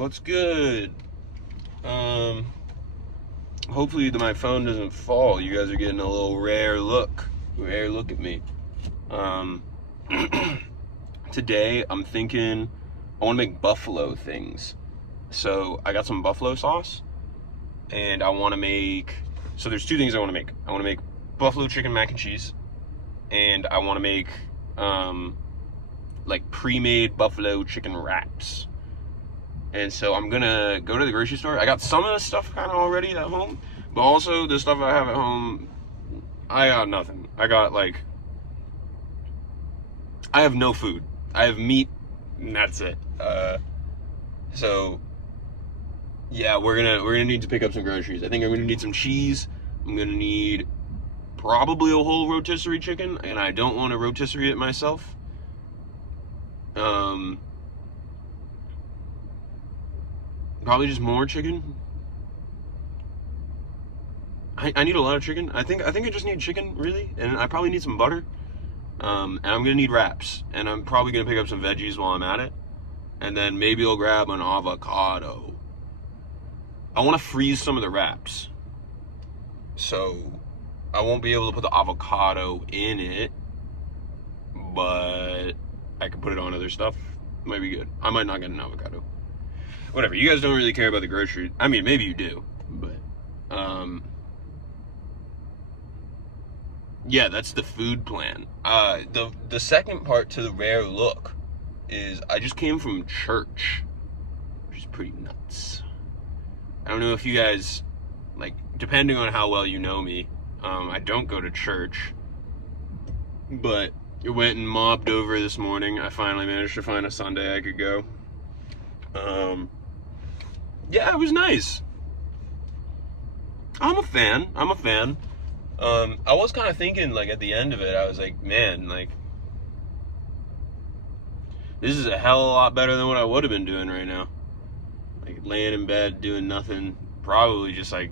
What's good? Hopefully my phone doesn't fall. You guys are getting a little rare look at me. Today I'm thinking I want to make buffalo things. So I got some buffalo sauce, and I want to make. So there's two things I want to make. I want to make buffalo chicken mac and cheese, and I want to make like pre-made buffalo chicken wraps. And so I'm gonna go to the grocery store. I got some of the stuff kind of already at home, but also the stuff I have at home, I got nothing. I have no food. I have meat, and that's it. So yeah, we're gonna need to pick up some groceries. I think I'm gonna need some cheese. I'm gonna need probably a whole rotisserie chicken, and I don't want to rotisserie it myself. Probably just more chicken. I need a lot of chicken. I think I just need chicken, really, and I probably need some butter. And I'm gonna need wraps, and I'm probably gonna pick up some veggies while I'm at it, and then maybe I'll grab an avocado. I want to freeze some of the wraps, so I won't be able to put the avocado in it, but I can put it on other stuff. Might be good. I might not get an avocado. Whatever. You guys don't really care about the grocery. I mean, maybe you do, but yeah, that's the food plan. The second part to the rare look is I just came from church, which is pretty nuts. I don't know if you guys, like, depending on how well you know me, I don't go to church, but I went and mobbed over this morning. I finally managed to find a Sunday I could go. Yeah, it was nice. I'm a fan. I was kind of thinking, like, at the end of it, I was like, man, like, this is a hell of a lot better than what I would have been doing right now. Like, laying in bed, doing nothing, probably just, like,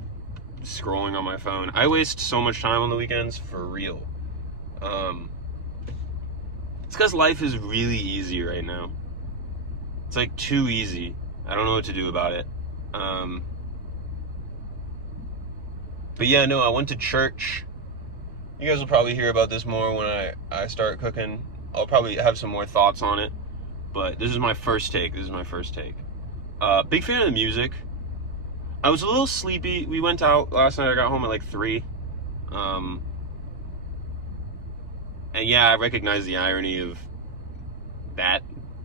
scrolling on my phone. I waste so much time on the weekends, for real. It's because life is really easy right now. It's, like, too easy. I don't know what to do about it. But yeah, no, I went to church. You guys will probably hear about this more when I start cooking. I'll probably have some more thoughts on it. But this is my first take. Big fan of the music. I was a little sleepy. We went out last night. I got home at like 3. And yeah, I recognize the irony of that.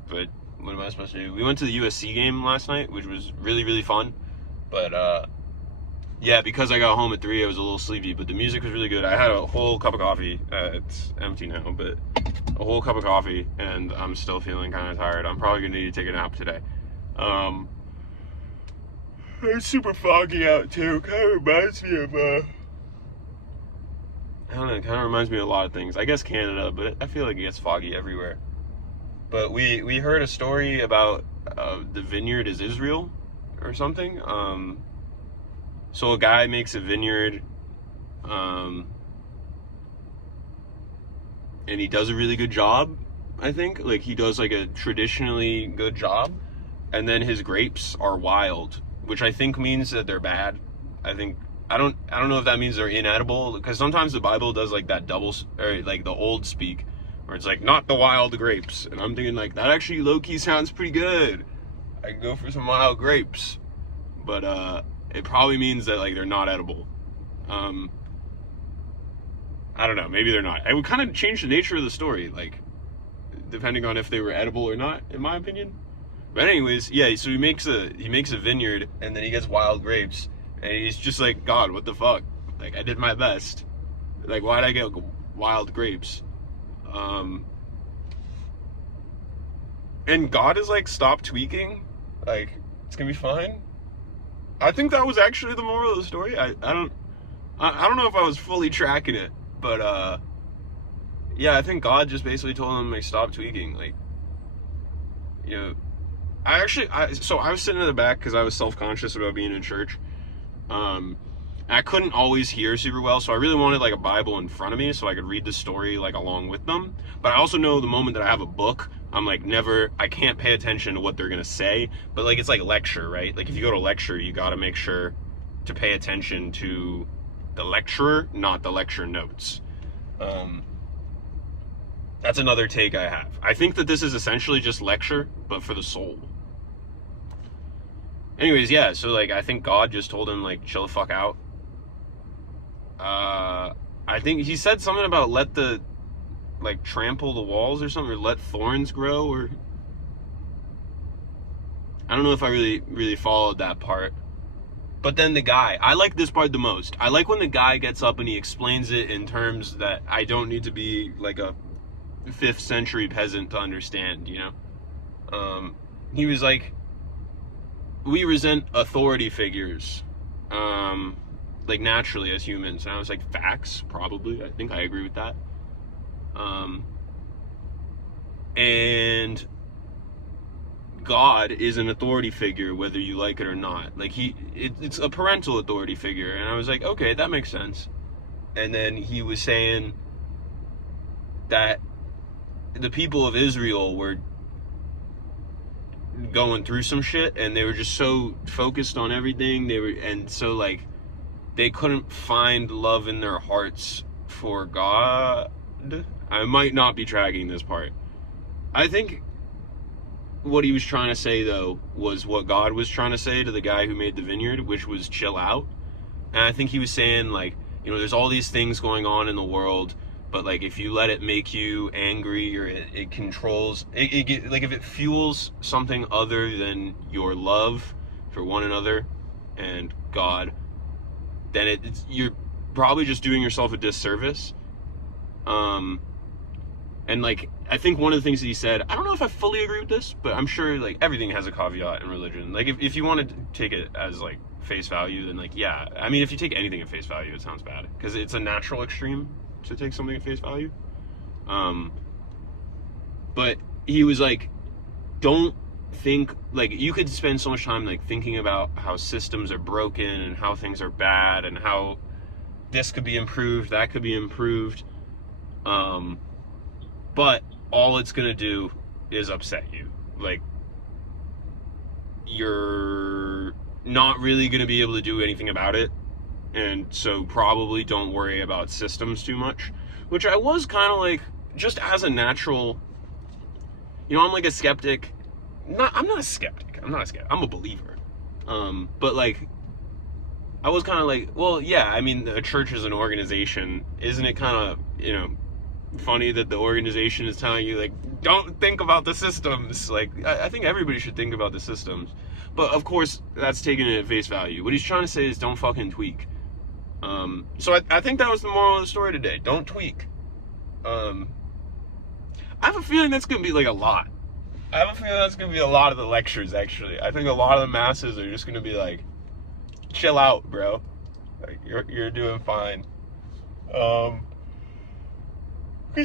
But what am I supposed to do? We went to the USC game last night, which was really, really fun. But yeah, because I got home at 3, I was a little sleepy, but the music was really good. I had a whole cup of coffee. It's empty now, but a whole cup of coffee, and I'm still feeling kind of tired. I'm probably going to need to take a nap today. It's super foggy out, too. Kind of reminds me of, I don't know, it kind of reminds me of a lot of things. I guess Canada, but I feel like it gets foggy everywhere. But we heard a story about the vineyard is Israel or something. So a guy makes a vineyard, and he does a really good job, I think. Like, he does like a traditionally good job, and then his grapes are wild, which I think means that they're bad. I don't know if that means they're inedible, because sometimes the Bible does like that or like the old speak, where it's like, not the wild grapes, and I'm thinking like, that actually low-key sounds pretty good. I can go for some wild grapes, but it probably means that like they're not edible. I don't know, maybe they're not. It would kind of change the nature of the story, like, depending on if they were edible or not, in my opinion. But anyways, yeah, so he makes a vineyard, and then he gets wild grapes, and he's just like, God, what the fuck? Like, I did my best. Like, why'd I get wild grapes? And God is like, stop tweaking. Like, it's gonna be fine. I think that was actually the moral of the story. I don't know if I was fully tracking it, but yeah, I think God just basically told him, like, stop tweaking. Like, you know, so I was sitting in the back because I was self-conscious about being in church. I couldn't always hear super well, so I really wanted like a Bible in front of me so I could read the story like along with them. But I also know the moment that I have a book, I'm like, I can't pay attention to what they're gonna say, but like, it's like lecture, right? Like, if you go to lecture, you gotta make sure to pay attention to the lecturer, not the lecture notes. That's another take I have. I think that this is essentially just lecture, but for the soul. Anyways, yeah, so like, I think God just told him, like, chill the fuck out. I think he said something about trample the walls or something, or let thorns grow, or I don't know if I really followed that part. But then the guy, I like this part the most. I like when the guy gets up and he explains it in terms that I don't need to be like a 5th century peasant to understand, you know? He was like, we resent authority figures, like naturally as humans. And I was like, facts, probably. I think I agree with that. And God is an authority figure, whether you like it or not. Like, it's a parental authority figure. And I was like, okay, that makes sense. And then he was saying that the people of Israel were going through some shit, and they were just so focused on everything. So like, they couldn't find love in their hearts for God. I might not be tracking this part. I think what he was trying to say, though, was what God was trying to say to the guy who made the vineyard, which was chill out. And I think he was saying, like, you know, there's all these things going on in the world, but like, if you let it make you angry, or it controls, like, if it fuels something other than your love for one another and God, then you're probably just doing yourself a disservice. And like, I think one of the things that he said, I don't know if I fully agree with this, but I'm sure like everything has a caveat in religion. Like, if you want to take it as like face value, then like, yeah, I mean, if you take anything at face value, it sounds bad, because it's a natural extreme to take something at face value. But he was like, don't think, like, you could spend so much time like thinking about how systems are broken and how things are bad and how this could be improved, that could be improved, but all it's gonna do is upset you. Like, you're not really gonna be able to do anything about it, and so probably don't worry about systems too much. Which I was kind of like, just as a natural, you know, I'm like a skeptic. I'm not a skeptic. I'm a believer. But like, I was kind of like, well, yeah, I mean, a church is an organization. Isn't it kind of, you know, funny that the organization is telling you, like, don't think about the systems? Like, I think everybody should think about the systems. But of course, that's taken at face value. What he's trying to say is, don't fucking tweak. So I think that was the moral of the story today. Don't tweak. I have a feeling that's going to be like a lot. I have a feeling that's going to be a lot of the lectures, actually. I think a lot of the masses are just going to be like, chill out, bro. Like, you're doing fine. Because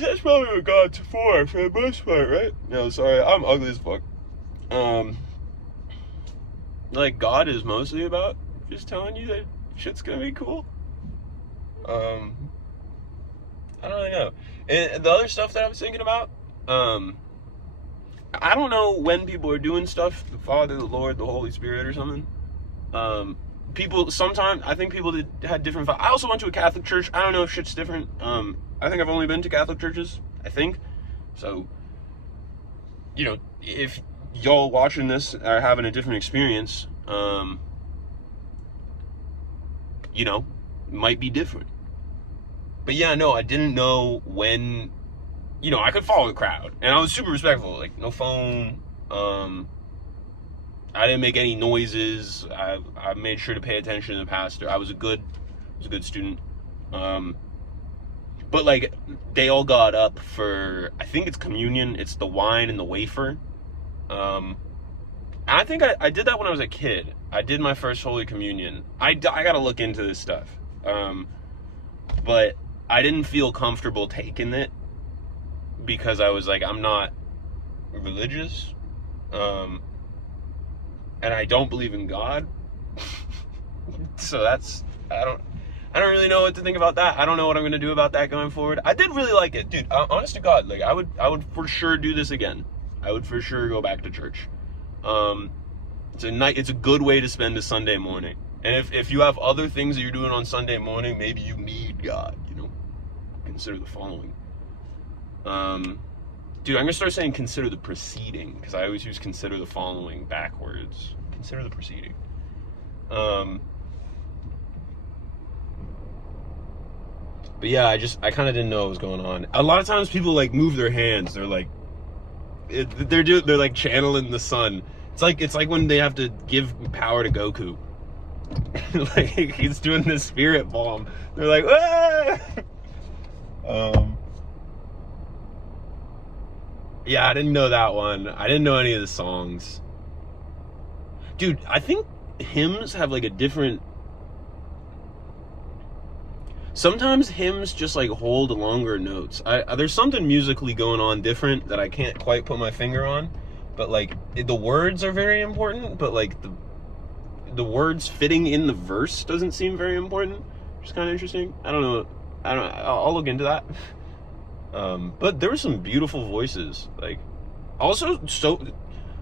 that's probably what God's for the most part, right? No, sorry, I'm ugly as fuck. Like, God is mostly about just telling you that shit's gonna be cool. I don't really know. And the other stuff that I was thinking about, I don't know when people are doing stuff, the Father, the Lord, the Holy Spirit, or something. People, sometimes, I think people had different, I also went to a Catholic church. I don't know if shit's different. I think I've only been to Catholic churches, I think. So, you know, if y'all watching this are having a different experience, you know, might be different. But yeah, no, I didn't know when, you know, I could follow the crowd, and I was super respectful, like, no phone, I didn't make any noises, I made sure to pay attention to the pastor. I was a good student, but like, they all got up for, I think it's communion, it's the wine and the wafer, and I think I did that when I was a kid. I did my first Holy Communion. I gotta look into this stuff, but I didn't feel comfortable taking it, because I was like, I'm not religious, and I don't believe in God. So that's, I don't really know what to think about that. I don't know what I'm gonna do about that going forward. I did really like it, dude. Honest to God, like, I would for sure do this again. I would for sure go back to church. It's a good way to spend a Sunday morning. And if you have other things that you're doing on Sunday morning, maybe you need God, consider the following. Dude, I'm gonna start saying consider the preceding, because I always use consider the following backwards. Consider the preceding. But yeah, I kind of didn't know what was going on. A lot of times people like move their hands. They're like, they're like channeling the sun. It's like when they have to give power to Goku. Like he's doing the spirit bomb. They're like, ah! Yeah, I didn't know that one. I didn't know any of the songs. Dude, I think hymns have like a different... Sometimes hymns just like hold longer notes. There's something musically going on different that I can't quite put my finger on. But like, the words are very important, but like the words fitting in the verse doesn't seem very important. Which is kind of interesting. I don't know. I'll look into that. But there were some beautiful voices. Like, also so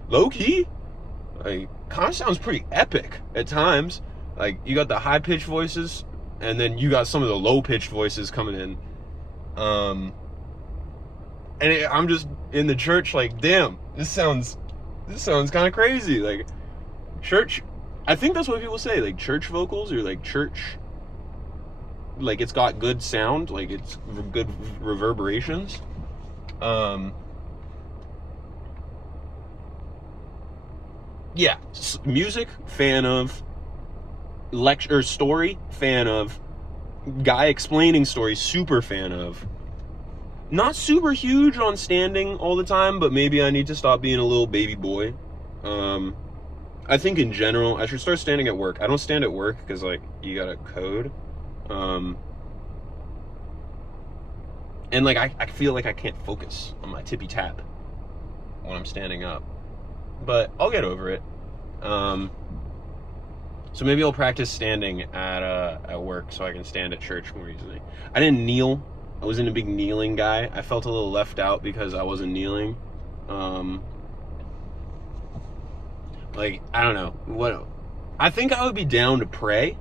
low key. Like, kind of sounds pretty epic at times. Like, you got the high pitched voices, and then you got some of the low pitched voices coming in. I'm just in the church like, damn, this sounds kind of crazy. Like, church. I think that's what people say. Like, church vocals or like church. Like, it's got good sound, like it's good reverberations. Yeah, music, fan of. Lecture, story, fan of. Guy explaining story, super fan of. Not super huge on standing all the time, but maybe I need to stop being a little baby boy. I think in general, I should start standing at work. I don't stand at work because, like, you gotta code. And like I feel like I can't focus on my tippy tap when I'm standing up, but I'll get over it. So maybe I'll practice standing at work so I can stand at church more easily. I didn't kneel. I wasn't a big kneeling guy. I felt a little left out because I wasn't kneeling. Like, I don't know what. I think I would be down to pray,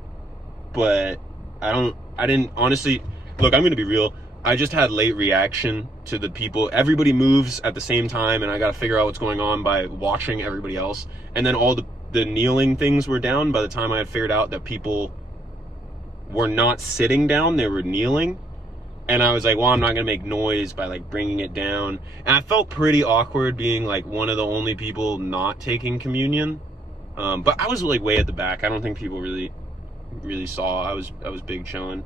but I didn't honestly. Look, I'm gonna be real. I just had late reaction to the people. Everybody moves at the same time, and I got to figure out what's going on by watching everybody else. And then all the kneeling things were down by the time I had figured out that people were not sitting down, they were kneeling. And I was like, well, I'm not going to make noise by like bringing it down. And I felt pretty awkward being like one of the only people not taking communion. But I was like way at the back. I don't think people really saw. I was big chilling.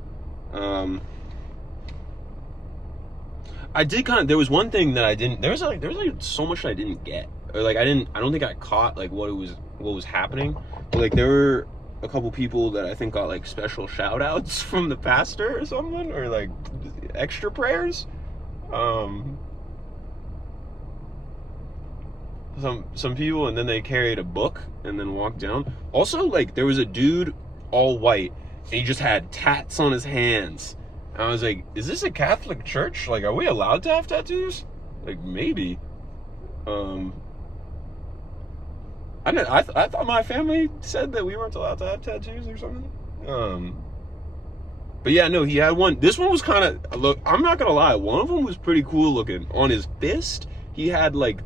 I did there was one thing that I didn't, there was like so much I didn't get, or like I don't think I caught like what was happening. But like there were a couple people that I think got like special shout outs from the pastor or something, or like extra prayers. Some people, and then they carried a book and then walked down. Also, like, there was a dude all white and he just had tats on his hands. And I was like, is this a Catholic church? Like, are we allowed to have tattoos? Like, maybe. I thought my family said that we weren't allowed to have tattoos or something. But yeah, no, he had one. This one was kind of, look, I'm not gonna lie, one of them was pretty cool looking. On his fist, he had like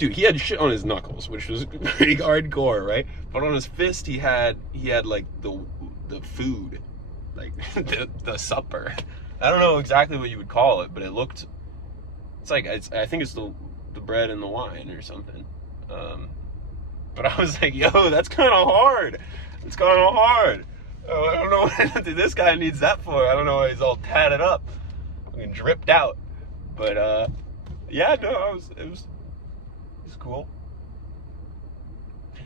he had shit on his knuckles, which was pretty hardcore, right? But on his fist, he had like the food. Like the supper. I don't know exactly what you would call it, but it looked. I think it's the bread and the wine or something. But I was like, yo, that's kind of hard. It's kind of hard. I don't know what this guy needs that for. I don't know why he's all tatted up, and dripped out. But yeah, no, it was cool,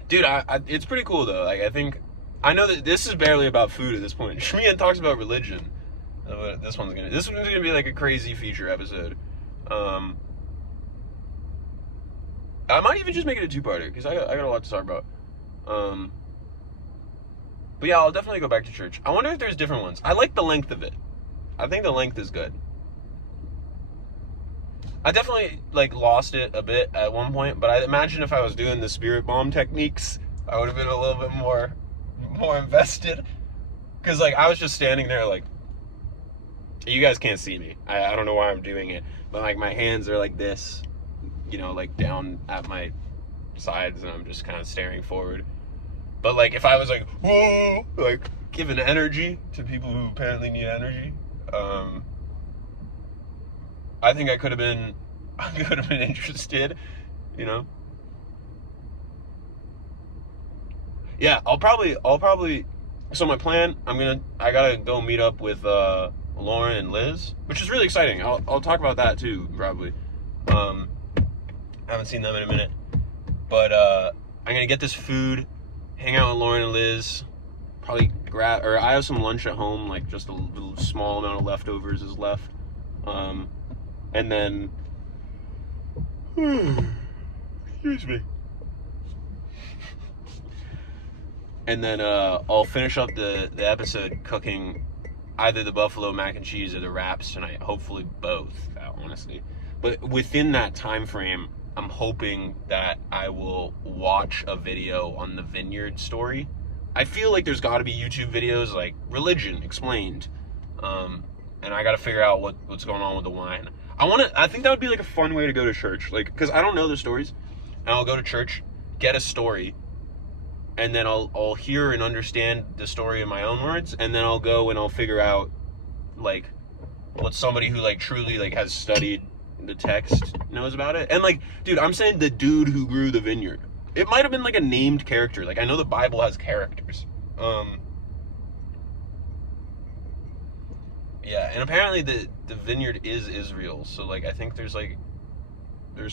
dude. It's pretty cool though. Like, I know that this is barely about food at this point. Shmian talks about religion. This one's gonna be like a crazy feature episode. I might even just make it a two-parter because I got a lot to talk about. But yeah, I'll definitely go back to church. I wonder if there's different ones. I like the length of it. I think the length is good. I definitely like lost it a bit at one point, but I imagine if I was doing the spirit bomb techniques, I would have been a little bit more invested. Cause like I was just standing there like, you guys can't see me. I don't know why I'm doing it, but like my hands are like this, you know, like down at my sides, and I'm just kind of staring forward. But like if I was like, whoa, like giving energy to people who apparently need energy, I think I could have been interested, you know. Yeah, I'll probably. So my plan, I gotta go meet up with Lauren and Liz, which is really exciting. I'll talk about that too, probably. Um, I haven't seen them in a minute, but I'm gonna get this food, hang out with Lauren and Liz, probably grab, or I have some lunch at home, like just a little small amount of leftovers is left, um, and then, excuse me. And then I'll finish up the episode cooking either the buffalo mac and cheese or the wraps tonight. Hopefully both, honestly. But within that time frame, I'm hoping that I will watch a video on the vineyard story. I feel like there's got to be YouTube videos like religion explained, and I got to figure out what's going on with the wine. I think that would be like a fun way to go to church, like because I don't know the stories, and I'll go to church, get a story, and then I'll hear and understand the story in my own words, and then I'll go and I'll figure out like what somebody who like truly like has studied the text knows about it. And like, dude, I'm saying the dude who grew the vineyard. It might have been like a named character. Like I know the Bible has characters. Yeah, and apparently the vineyard is Israel. So like I think there's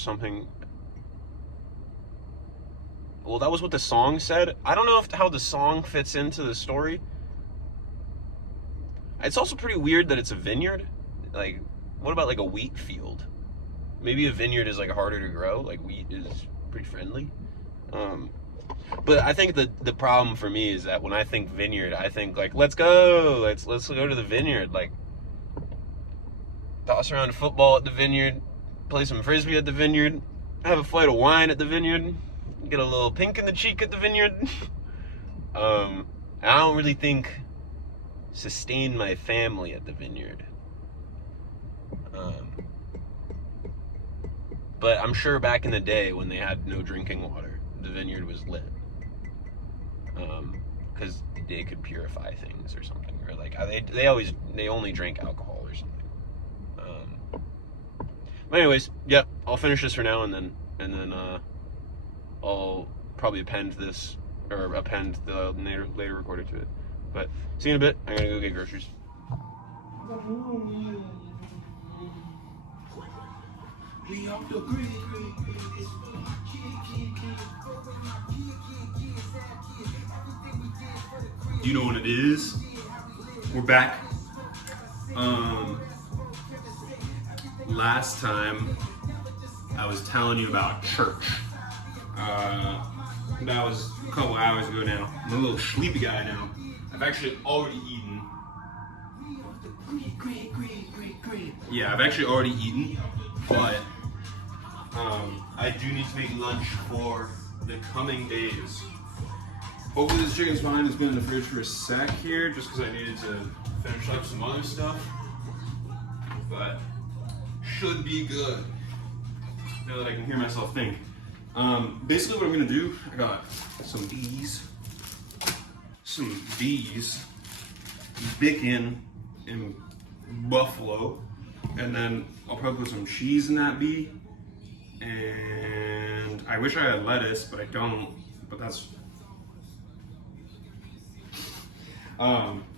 something. Well, that was what the song said. I don't know how the song fits into the story. It's also pretty weird that it's a vineyard. Like, what about like a wheat field? Maybe a vineyard is like harder to grow. Like wheat is pretty friendly. But I think the problem for me is that when I think vineyard, I think like let's go to the vineyard. Like toss around a football at the vineyard, play some frisbee at the vineyard, have a flight of wine at the vineyard. Get a little pink in the cheek at the vineyard. I don't really think sustain my family at the vineyard. But I'm sure back in the day when they had no drinking water, the vineyard was lit. Because they could purify things or something, or like they only drank alcohol or something. But anyways, yeah, I'll finish this for now, and then I'll probably append the later recorder to it. But see you in a bit. I'm gonna go get groceries. You know what it is? We're back. Last time I was telling you about church. That was a couple hours ago now. I'm a little sleepy guy now. I've actually already eaten. Yeah, I've actually already eaten, but I do need to make lunch for the coming days. Hopefully this chicken's fine. It's been in the fridge for a sec here, just because I needed to finish up some other stuff. But should be good. Now that I can hear myself think. Basically what I'm gonna do, I got some bees, bacon, and buffalo, and then I'll probably put some cheese in that bee, and I wish I had lettuce, but I don't, but that's,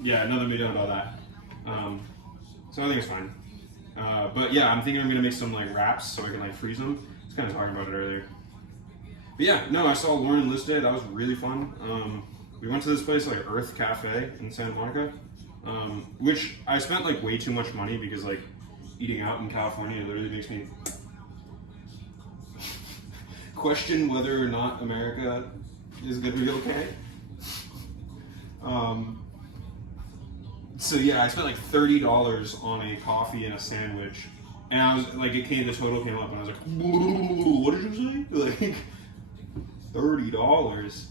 yeah, another video about that. So I think it's fine. But yeah, I'm thinking I'm gonna make some like wraps so I can like freeze them. I was kind of talking about it earlier. But yeah, no, I saw Lauren and Liz today. That was really fun. We went to this place like Earth Cafe in Santa Monica, which I spent like way too much money because like eating out in California literally makes me question whether or not America is gonna be okay. So yeah, I spent like $30 on a coffee and a sandwich, And I was like, the total came up, and I was like, what did you say? Like, $30.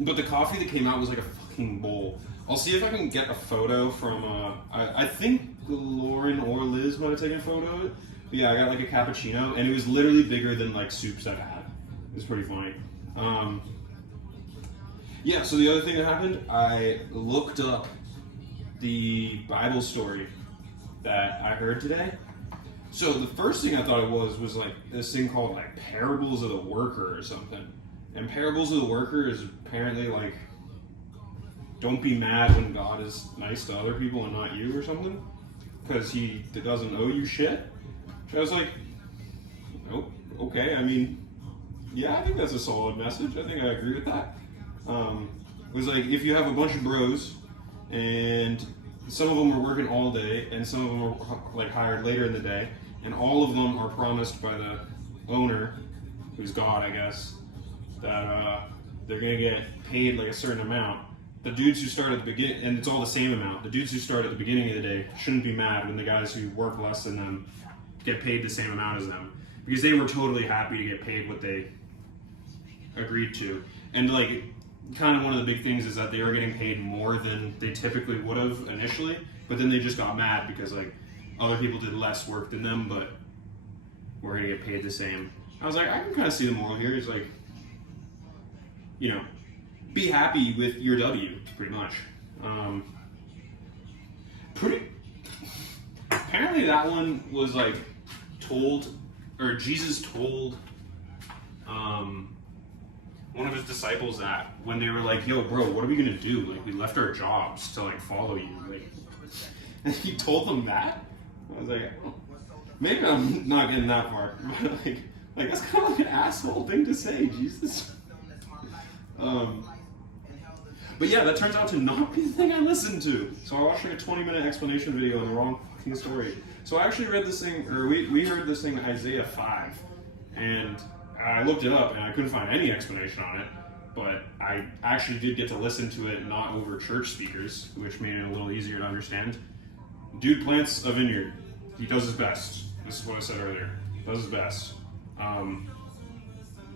But the coffee that came out was like a fucking bowl. I'll see if I can get a photo from, I think Lauren or Liz might have taken a photo of it. But yeah, I got like a cappuccino, and it was literally bigger than like soups I've had. It was pretty funny. Yeah, so the other thing that happened, I looked up the Bible story that I heard today. So the first thing I thought it was like this thing called like Parables of the Worker or something. And Parables of the Worker is apparently like, don't be mad when God is nice to other people and not you or something, because he doesn't owe you shit. So I was like, oh, okay, I mean, yeah, I think that's a solid message. I think I agree with that. It was like, if you have a bunch of bros and some of them are working all day and some of them are like hired later in the day, and all of them are promised by the owner, who's God, I guess, that they're gonna get paid like a certain amount. The dudes who start at the beginning, and it's all the same amount, the dudes who start at the beginning of the day shouldn't be mad when the guys who work less than them get paid the same amount as them, because they were totally happy to get paid what they agreed to. And like, kind of one of the big things is that they are getting paid more than they typically would have initially, but then they just got mad because like other people did less work than them, but we're gonna get paid the same. I was like, I can kind of see the moral here. It's like, you know, be happy with your W, pretty much. Apparently that one was like told, or Jesus told one of his disciples that when they were like, yo bro, what are we gonna do? Like, we left our jobs to like follow you. Like, and he told them that? I was like, oh, maybe I'm not getting that far. like that's kind of like an asshole thing to say, Jesus. But yeah, that turns out to not be the thing I listened to. So I watched like a 20-minute explanation video on the wrong fucking story. So I actually read this thing, or we heard this thing, Isaiah 5, and I looked it up and I couldn't find any explanation on it, but I actually did get to listen to it not over church speakers, which made it a little easier to understand. Dude plants a vineyard. He does his best. This is what I said earlier. Does his best.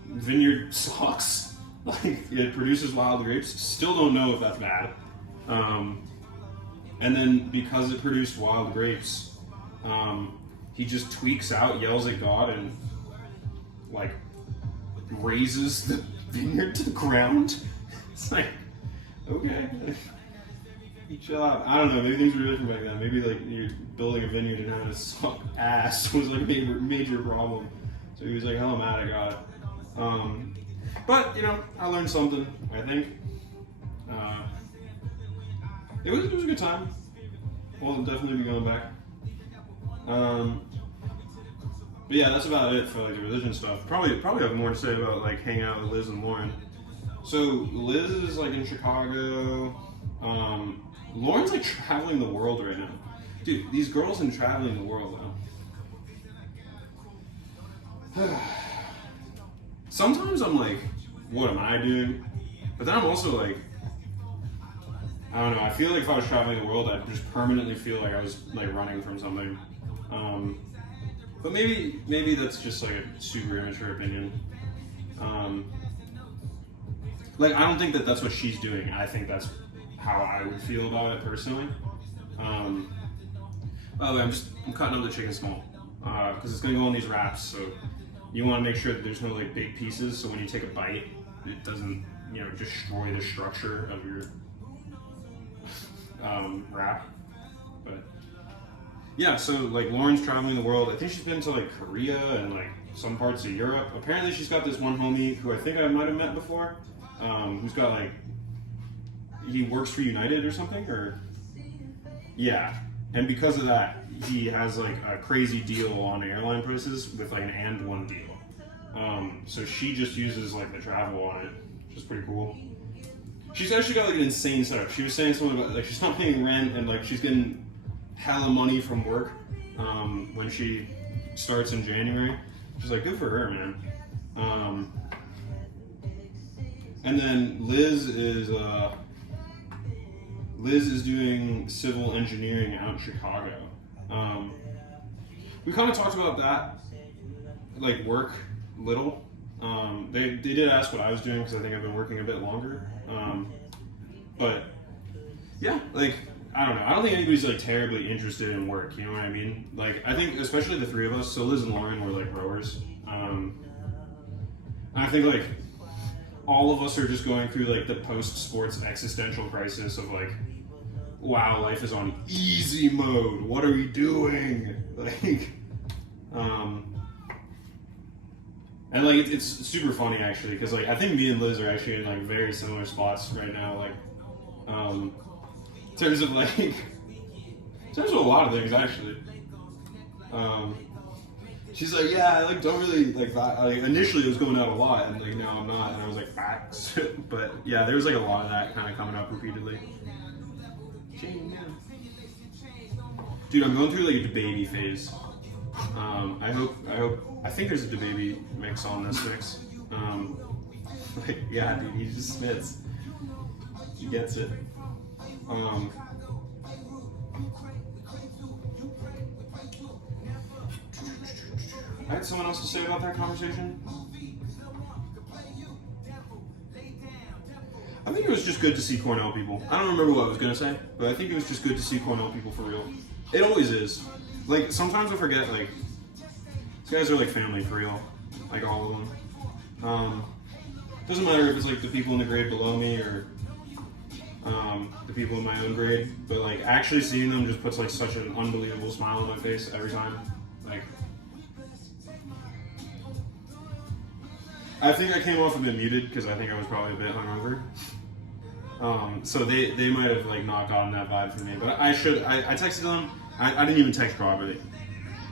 Vineyard sucks. Like, it produces wild grapes. Still don't know if that's bad. And then because it produced wild grapes, he just tweaks out, yells at God, and like raises the vineyard to the ground. It's like, okay, chill out. I don't know. Maybe things were different back then. Maybe like you're building a vineyard and having to suck ass was like a major problem. So he was like, hell, mad at God. But, you know, I learned something, I think. It was a good time. We'll definitely be going back. But yeah, that's about it for like the religion stuff. Probably have more to say about like hanging out with Liz and Lauren. So Liz is like in Chicago. Lauren's like traveling the world right now. Dude, these girls in traveling the world though. Sometimes I'm like, what am I doing? But then I'm also like, I don't know, I feel like if I was traveling the world, I'd just permanently feel like I was like running from something. But maybe that's just like a super immature opinion. Like, I don't think that that's what she's doing. I think that's how I would feel about it personally. By the way, I'm cutting up the chicken small because it's gonna go on these wraps. So you want to make sure that there's no like big pieces. So when you take a bite, it doesn't, you know, destroy the structure of your wrap. But yeah, so like Lauren's traveling the world. I think she's been to like Korea and like some parts of Europe. Apparently she's got this one homie who I think I might have met before, who's got like, he works for United or something, or yeah. And because of that, he has like a crazy deal on airline prices with like an and one deal. So she just uses like the travel on it, which is pretty cool. She's actually got like an insane setup. She was saying something about like she's not paying rent and like she's getting hella money from work when she starts in January. She's like, good for her, man. And then Liz is doing civil engineering out in Chicago. Um, we kind of talked about that, like work little. They did ask what I was doing because I think I've been working a bit longer. But yeah, like I don't know. I don't think anybody's like terribly interested in work. You know what I mean? Like I think especially the three of us. So Liz and Lauren were like rowers. I think like all of us are just going through like the post-sports existential crisis of like, wow, life is on easy mode. What are we doing? Like, and like it's super funny actually because like I think me and Liz are actually in like very similar spots right now. Like, in terms of like, in terms of a lot of things actually. She's like, yeah, I like don't really like that. Like initially it was going out a lot, and like now I'm not, and I was like, facts. But yeah, there was like a lot of that kind of coming up repeatedly. Dude, I'm going through like a DeBaby phase. I think there's a DeBaby mix on this mix. Like, yeah, dude, he just spits. He gets it. I had someone else to say about that conversation. I think it was just good to see Cornell people. I don't remember what I was gonna say, but I think it was just good to see Cornell people for real. It always is. Like sometimes I forget like these guys are like family for real, like all of them. Doesn't matter if it's like the people in the grade below me or the people in my own grade, but like actually seeing them just puts like such an unbelievable smile on my face every time. Like. I think I came off a bit muted because I think I was probably a bit hungover. So they might have like not gotten that vibe from me. But I texted them. I didn't even text Rob, but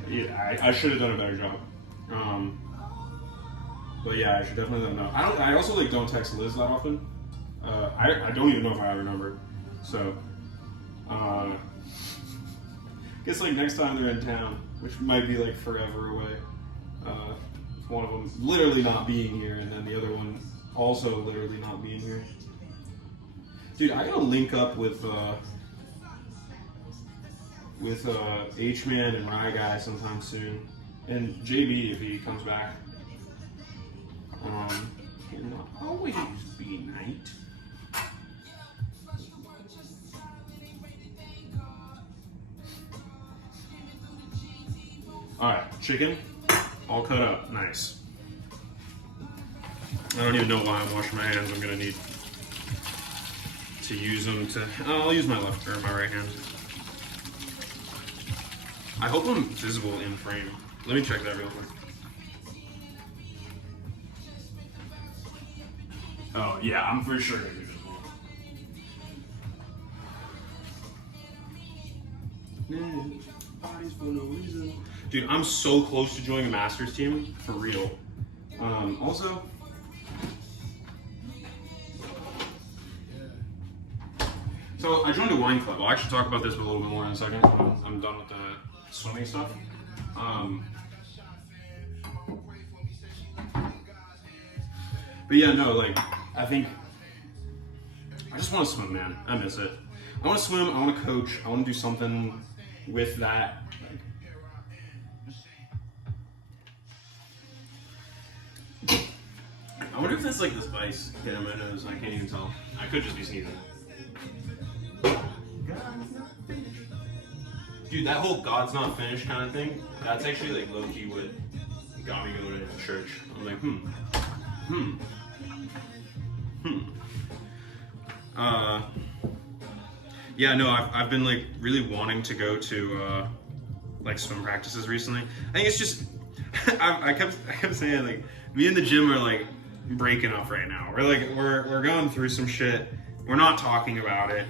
yeah, I should have done a better job. But yeah, I should definitely let them know. I also like don't text Liz that often. I don't even know if I have her number. So guess like next time they're in town, which might be like forever away. One of them literally not being here, and then the other one also literally not being here. Dude, I gotta link up with H-Man and Rye Guy sometime soon, and JB if he comes back. It'll always be night. All right, chicken. All cut up, nice. I don't even know why I'm washing my hands. I'm gonna need to use them to. I'll use my left or my right hand. I hope I'm visible in frame. Let me check that real quick. Oh yeah, I'm for sure gonna be visible. Bodies for no reason. Dude, I'm so close to joining a Masters team, for real. Also, so I joined a wine club. I'll actually talk about this a little bit more in a second. I'm done with the swimming stuff. But yeah, no, like, I think, I just want to swim, man. I miss it. I want to swim, I want to coach, I want to do something with that. I wonder if that's like this ice getting on my nose. I can't even tell. I could just be sneezing. Dude, that whole God's not finished kind of thing, that's actually like low-key what got me going to church. I'm like, yeah, no, I've been like really wanting to go to like swim practices recently. I think it's just, I kept saying like, me and the gym are like breaking up right now. We're going through some shit. We're not talking about it.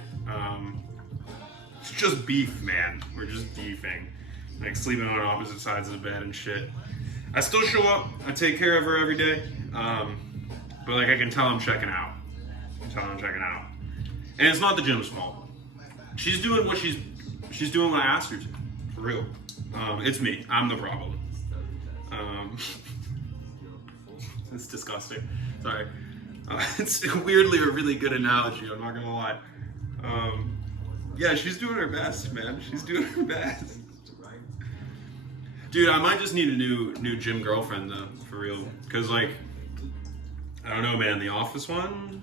It's just beef, man. We're just beefing. Like sleeping on opposite sides of the bed and shit. I still show up. I take care of her every day. But like I can tell I'm checking out. And it's not the gym's fault. She's doing what she's doing what I asked her to. For real. It's me. I'm the problem. It's disgusting. Sorry. It's weirdly a really good analogy, I'm not gonna lie. Yeah, she's doing her best, man. She's doing her best. Dude, I might just need a new gym girlfriend though, for real. Cause like, I don't know, man. The office one,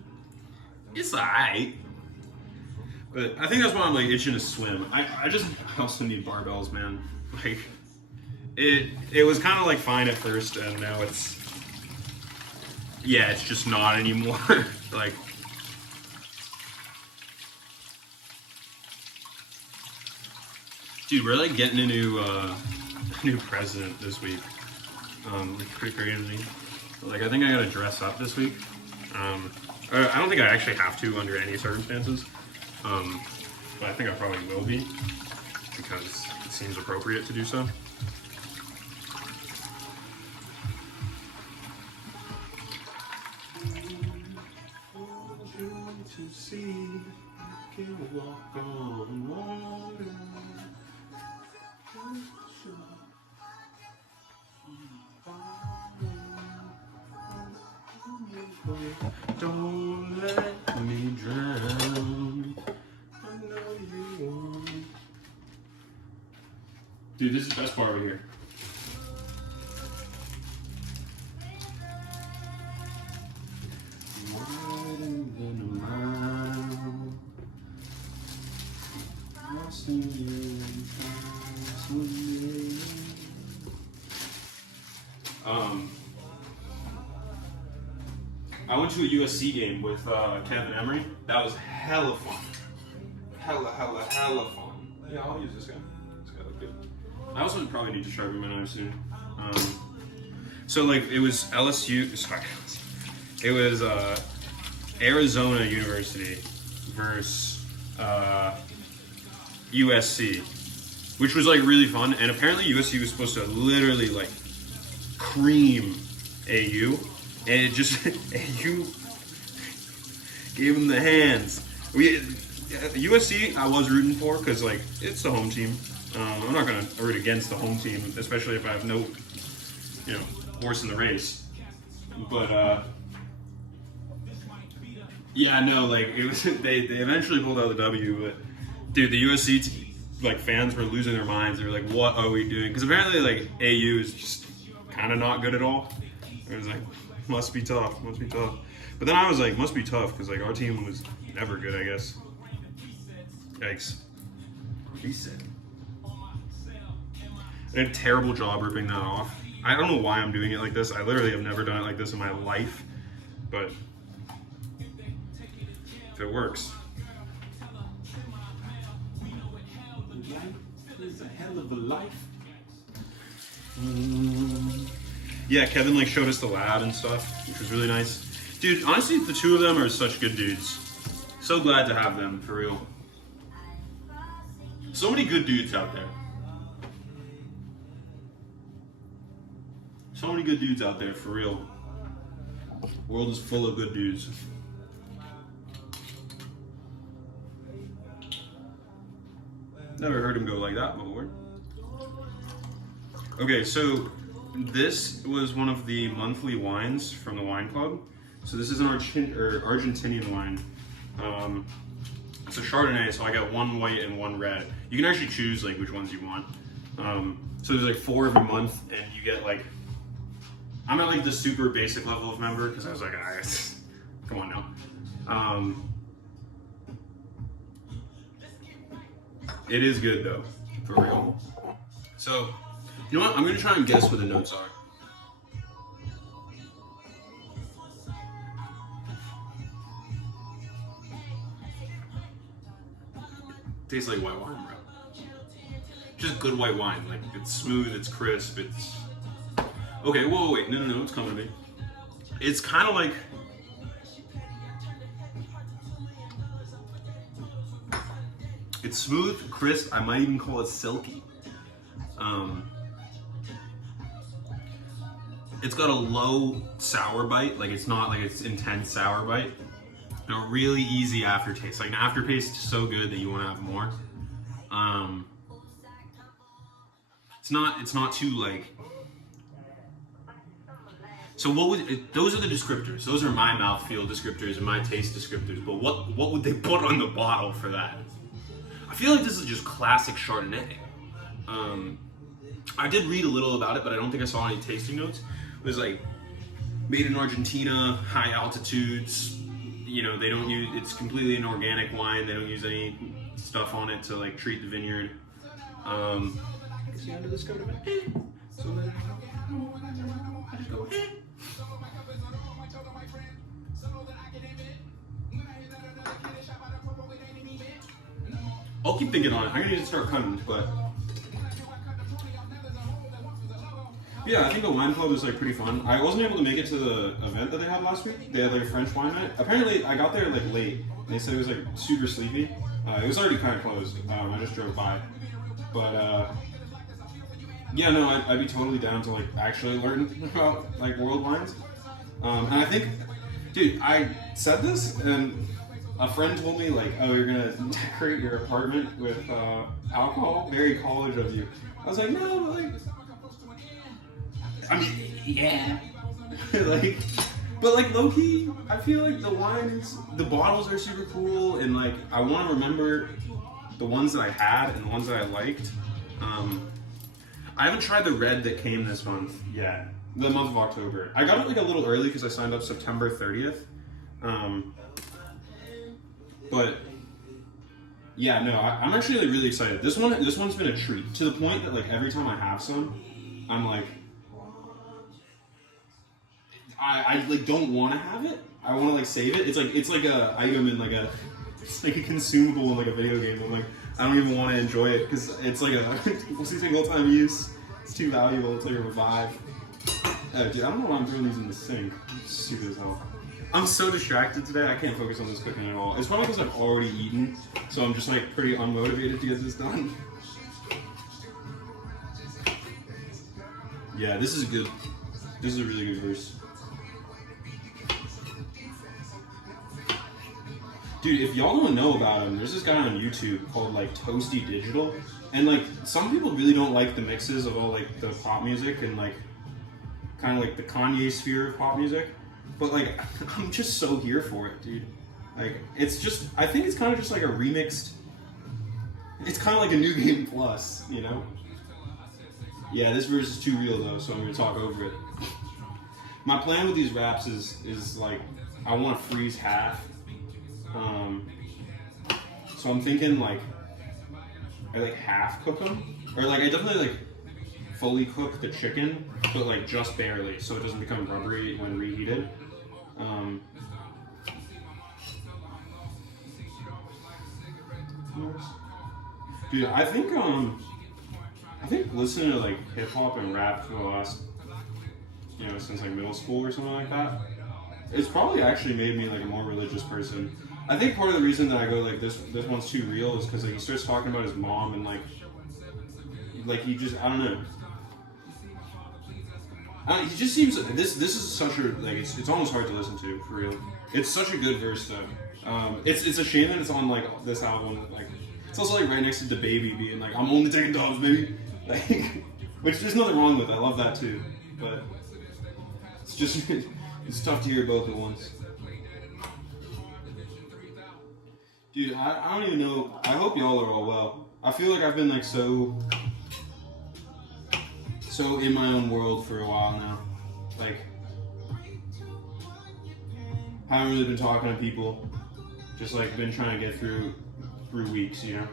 it's alright. But I think that's why I'm like itching to swim. I also need barbells, man. Like, it was kind of like fine at first, and now it's just not anymore. Like, dude, we're like getting a new president this week. Like pretty crazy. Like, I think I gotta dress up this week. I don't think I actually have to under any circumstances. But I think I probably will be because it seems appropriate to do so. Don't let me drown. I know you won't. Dude, this is the best part over here. I went to a USC game with Kevin Emery. That was hella fun. Hella fun. Yeah, I'll use this guy. This guy look good. I also probably need to sharpen my knife soon. So like it was LSU. Sorry, it was Arizona University versus USC, which was like really fun. And apparently USC was supposed to literally like cream AU. And it just, you gave them the hands. USC, I was rooting for because, like, it's the home team. I'm not going to root against the home team, especially if I have no, horse in the race. But, yeah, no, like, it was, they eventually pulled out the W, but, dude, the USC, fans were losing their minds. They were like, what are we doing? Because apparently, like, AU is just kind of not good at all. It was like, must be tough. But then I was like, must be tough, because like our team was never good, I guess. Yikes. He said. I did a terrible job ripping that off. I don't know why I'm doing it like this. I literally have never done it like this in my life. But if it works. Life is a hell of a life. Yeah, Kevin like showed us the lab and stuff, which was really nice. Dude, honestly, the two of them are such good dudes. So glad to have them, for real. So many good dudes out there. So many good dudes out there, for real. The world is full of good dudes. Never heard him go like that before. Okay, so this was one of the monthly wines from the wine club. So this is an Argentinian wine. It's a Chardonnay, so I got one white and one red. You can actually choose like which ones you want. So there's like 4 every month, and you get like, I'm at like the super basic level of member because I was like, come on now. It is good though, for real. So, you know what? I'm gonna try and guess what the notes are. Tastes like white wine, bro. Just good white wine. Like, it's smooth, it's crisp, it's... Okay, whoa, wait, no, it's coming to me. It's kind of like... It's smooth, crisp, I might even call it silky. It's got a low sour bite, like it's not like it's intense sour bite. And a really easy aftertaste. Like an aftertaste is so good that you want to have more. It's not too like. So those are the descriptors. Those are my mouthfeel descriptors and my taste descriptors. But what would they put on the bottle for that? I feel like this is just classic Chardonnay. I did read a little about it, but I don't think I saw any tasting notes. It was like made in Argentina, high altitudes. You know, they don't use, it's completely an organic wine. They don't use any stuff on it to like treat the vineyard. Is the end of this go to me? So then I just go. I'll keep thinking on it. I'm gonna need to start cutting, but yeah, I think the wine club was like pretty fun. I wasn't able to make it to the event that they had last week. They had like a French wine night. Apparently, I got there like late. And they said it was like super sleepy. It was already kind of closed. I just drove by, but yeah, no, I'd be totally down to like actually learn about like world wines. And I think, dude, I said this and a friend told me like, oh, you're gonna decorate your apartment with alcohol. Very college of you. I was like, no, but like. I mean, yeah. Like, but like low key, I feel like the wines, the bottles are super cool, and like I want to remember the ones that I had and the ones that I liked. I haven't tried the red that came this month yet, the month of October. I got it like a little early because I signed up September 30th. But yeah, no, I'm actually like, really excited. This one's been a treat to the point that like every time I have some, I'm like. I like don't want to have it. I want to like save it. It's like a item in like it's like a consumable in like a video game. I'm like I don't even want to enjoy it because it's like a single time use. It's too valuable. It's like a revive. Dude, I don't know why I'm throwing these in the sink. It's stupid as hell. I'm so distracted today. I can't focus on this cooking at all. It's probably because I've already eaten, so I'm just like pretty unmotivated to get this done. Yeah, this is good. This is a really good verse. Dude, if y'all don't know about him, there's this guy on YouTube called like Toasty Digital, and like some people really don't like the mixes of all like the pop music and like kind of like the Kanye sphere of pop music, but like I'm just so here for it, dude. Like it's just, I think it's kind of just like a remixed. It's kind of like a New Game Plus, you know? Yeah, this verse is too real though, so I'm gonna talk over it. My plan with these raps is like I want to freeze half. So I'm thinking like I like half cook them, or like I definitely like fully cook the chicken, but like just barely, so it doesn't become rubbery when reheated. Dude, I think listening to like hip hop and rap for the last, since like middle school or something like that, it's probably actually made me like a more religious person. I think part of the reason that I go like this one's too real is because like he starts talking about his mom and like he just, I don't know. He just seems this is such a like it's almost hard to listen to for real. It's such a good verse though. It's a shame that it's on like this album. Like it's also like right next to the baby being like I'm only taking dogs, baby. Like which there's nothing wrong with. I love that too, but it's just it's tough to hear both at once. Dude, I don't even know. I hope y'all are all well. I feel like I've been like so in my own world for a while now. Like, haven't really been talking to people. Just like been trying to get through weeks, you know.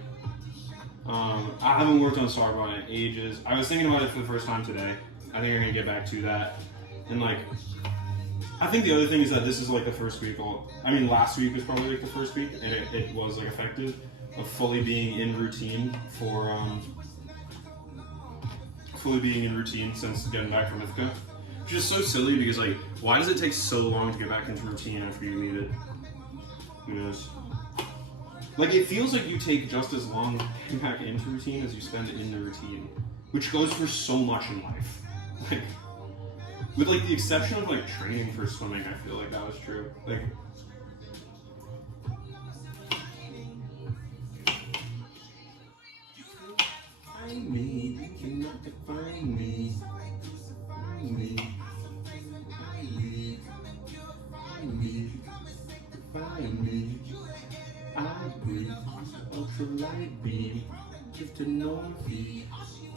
I haven't worked on Starbucks in ages. I was thinking about it for the first time today. I think I'm gonna get back to that. And like, I think the other thing is that this is like the first week. Last week was probably like the first week, and it was like effective of fully being in routine for fully being in routine since getting back from Ithaca. Which is so silly because like, why does it take so long to get back into routine after you leave it? Who knows? Like it feels like you take just as long to get back into routine as you spend in the routine, which goes for so much in life. Like, with like the exception of like training for swimming, I feel like that was true. Like, find me, you cannot define me. Find me, find me, find me, find me. I breathe ultralight beam. Just to know if he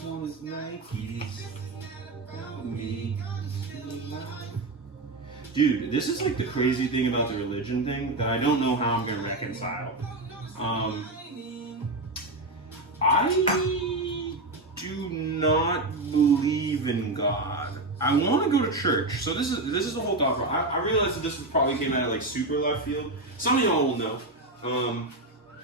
wants Nikes. Tell me. Dude, this is like the crazy thing about the religion thing that I don't know how I'm gonna reconcile. I do not believe in God. I want to go to church. So this is the whole thought. I realize that this probably came out of like super left field. Some of y'all will know.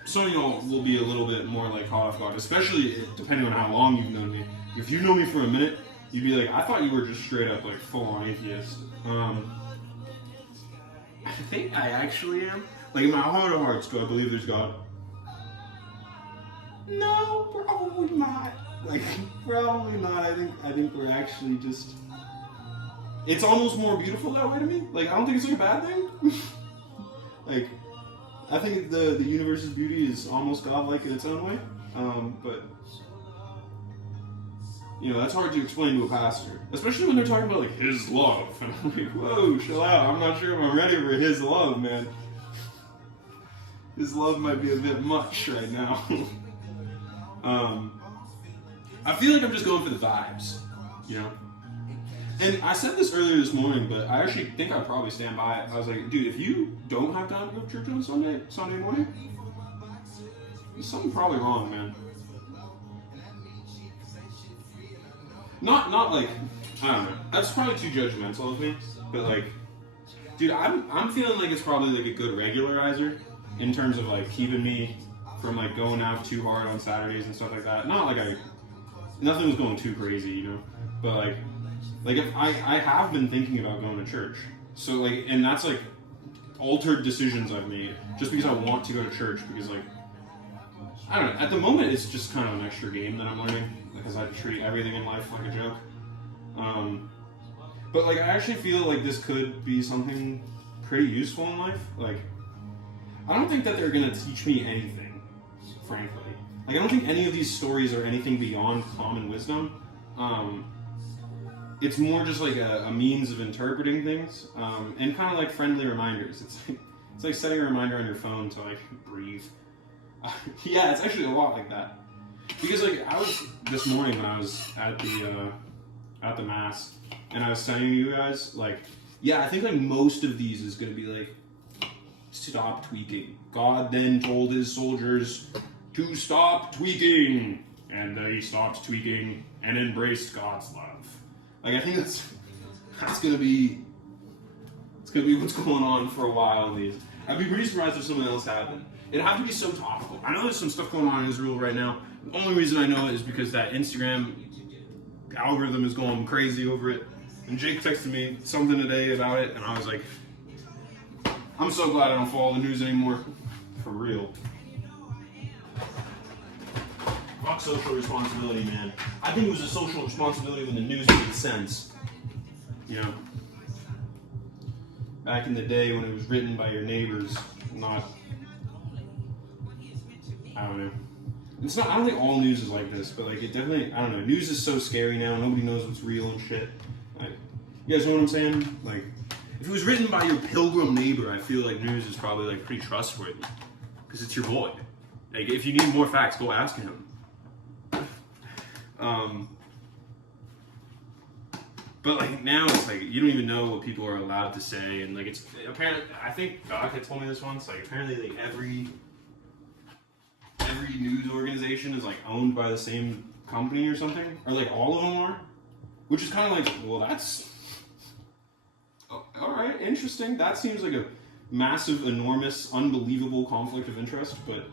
Some of y'all will be a little bit more like caught off guard, especially depending on how long you've known me. If you know me for a minute, you'd be like, I thought you were just straight up like full on atheist. I think I actually am. Like in my heart of hearts, do I believe there's God? No, probably not. Like probably not. I think we're actually just. It's almost more beautiful that way to me. Like I don't think it's like a bad thing. Like I think the universe's beauty is almost godlike in its own way. But you know that's hard to explain to a pastor, especially when they're talking about like His love. And I'm like, whoa, chill out. I'm not sure if I'm ready for His love, man. His love might be a bit much right now. I feel like I'm just going for the vibes, you know? And I said this earlier this morning, but I actually think I'd probably stand by it. I was like, dude, if you don't have time to go to church on Sunday morning, there's something probably wrong, man. Not like, I don't know. That's probably too judgmental of me, but like, dude, I'm feeling like it's probably like a good regularizer in terms of like keeping me from like going out too hard on Saturdays and stuff like that. Not like nothing was going too crazy, you know, but like if I have been thinking about going to church, so like, and that's like altered decisions I've made just because I want to go to church because like, I don't know, at the moment it's just kind of an extra game that I'm learning because I treat everything in life like a joke. But like I actually feel like this could be something pretty useful in life. Like, I don't think that they're gonna teach me anything, frankly. Like, I don't think any of these stories are anything beyond common wisdom. It's more just like a means of interpreting things, and kind of like friendly reminders. It's like setting a reminder on your phone to like breathe. Yeah, it's actually a lot like that. Because like I was this morning when I was at the mass, and I was saying to you guys like, yeah, I think like most of these is gonna be like, stop tweaking. God then told his soldiers to stop tweaking, and they stopped tweaking and embraced God's love. Like I think that's gonna be what's going on for a while in these. I'd be pretty surprised if something else happened. It'd have to be so topical. I know there's some stuff going on in Israel right now. The only reason I know it is because that Instagram algorithm is going crazy over it. And Jake texted me something today about it, and I was like, I'm so glad I don't follow the news anymore. For real. Fuck social responsibility, man. I think it was a social responsibility when the news made sense. You know? Back in the day when it was written by your neighbors, not... I don't know. It's not. I don't think all news is like this, but like it definitely. I don't know. News is so scary now. Nobody knows what's real and shit. Like, you guys know what I'm saying? Like, if it was written by your pilgrim neighbor, I feel like news is probably like pretty trustworthy because it's your boy. Like, if you need more facts, go ask him. But like now, it's like you don't even know what people are allowed to say, and like it's apparently. I think Doc had told me this once. Like apparently, like every news organization is like owned by the same company or something, or like all of them are, which is kind of like, well, that's all right, interesting. That seems like a massive, enormous, unbelievable conflict of interest, but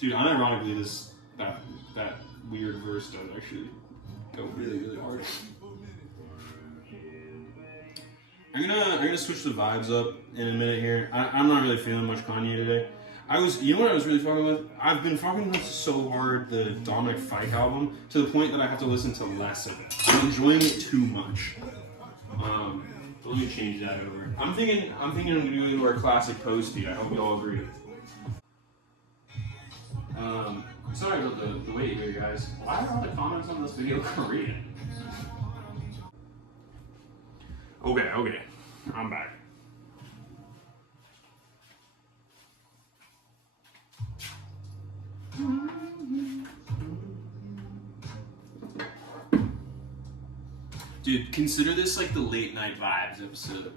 dude, unironically, that weird verse does actually go really, really hard. I'm gonna switch the vibes up in a minute here. I'm not really feeling much Kanye today. You know what I was really fucking with? I've been fucking with so hard the Dominic Fike album to the point that I have to listen to less of it. I'm enjoying it too much. Let me change that over. I'm thinking I'm gonna do our classic postie. I hope you all agree. Sorry about the wait here, guys. Why are all the comments on this video Korean? Okay. I'm back. Dude, consider this like the late night vibes episode.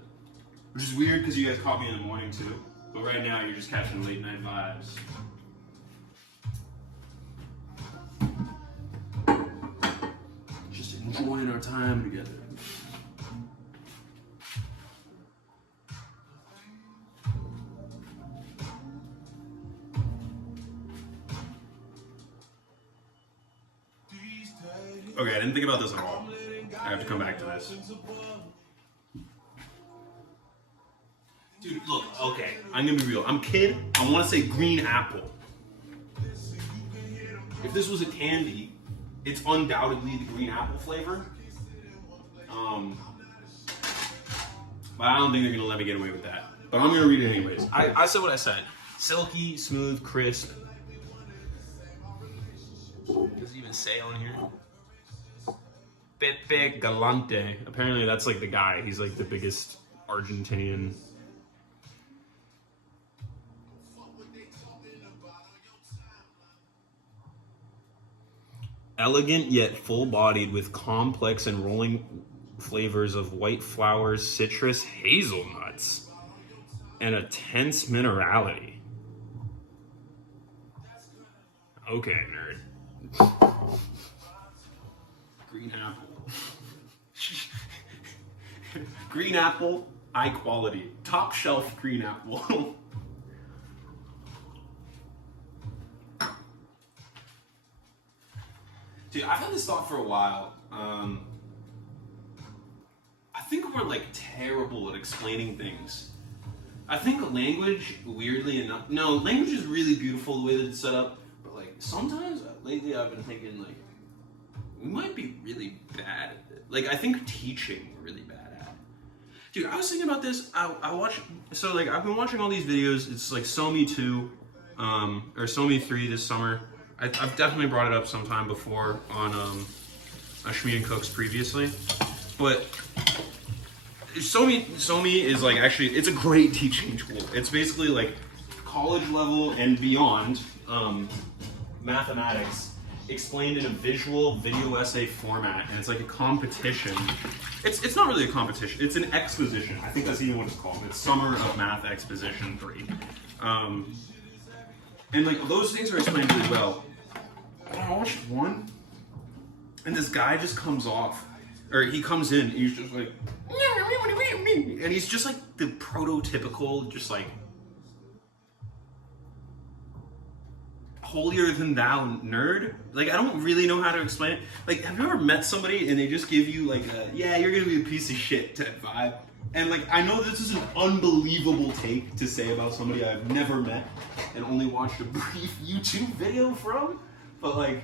Which is weird because you guys caught me in the morning too. But right now you're just catching late night vibes. Just enjoying our time together. Okay, I didn't think about this at all. I have to come back to this. Dude, look, okay, I'm gonna be real. I'm kid, I wanna say green apple. If this was a candy, it's undoubtedly the green apple flavor. But I don't think they're gonna let me get away with that. But I'm gonna read it anyways. I said what I said. Silky, smooth, crisp. Does it even say on here? Pepe Galante. Apparently that's like the guy. He's like the biggest Argentinian. Elegant yet full-bodied with complex and rolling flavors of white flowers, citrus, hazelnuts, and a tense minerality. Okay, nerd. Green apple. Green apple, high quality. Top shelf green apple. Dude, I've had this thought for a while. I think we're like terrible at explaining things. I think language, weirdly enough, no, language is really beautiful the way that it's set up, but like sometimes lately I've been thinking like, we might be really bad at it. Like, I think teaching we're really bad at. Dude, I was thinking about this. I watch, so like, I've been watching all these videos. It's like SoMe 2, or SoMe 3 this summer. I've definitely brought it up sometime before on Shmian Cooks previously. But SoMe is like, actually, it's a great teaching tool. It's basically like college level and beyond mathematics explained in a visual video essay format, and it's like a competition. It's not really a competition, it's an exposition. I think that's even what it's called. It's Summer of Math Exposition 3. And like those things are explained really well. But I watched one, and this guy just comes off, or he comes in, and he's just like, and he's just like the prototypical, just like holier than thou nerd. Like, I don't really know how to explain it. Like, have you ever met somebody and they just give you like a, yeah, you're gonna be a piece of shit type vibe? And like, I know this is an unbelievable take to say about somebody I've never met and only watched a brief YouTube video from, but like,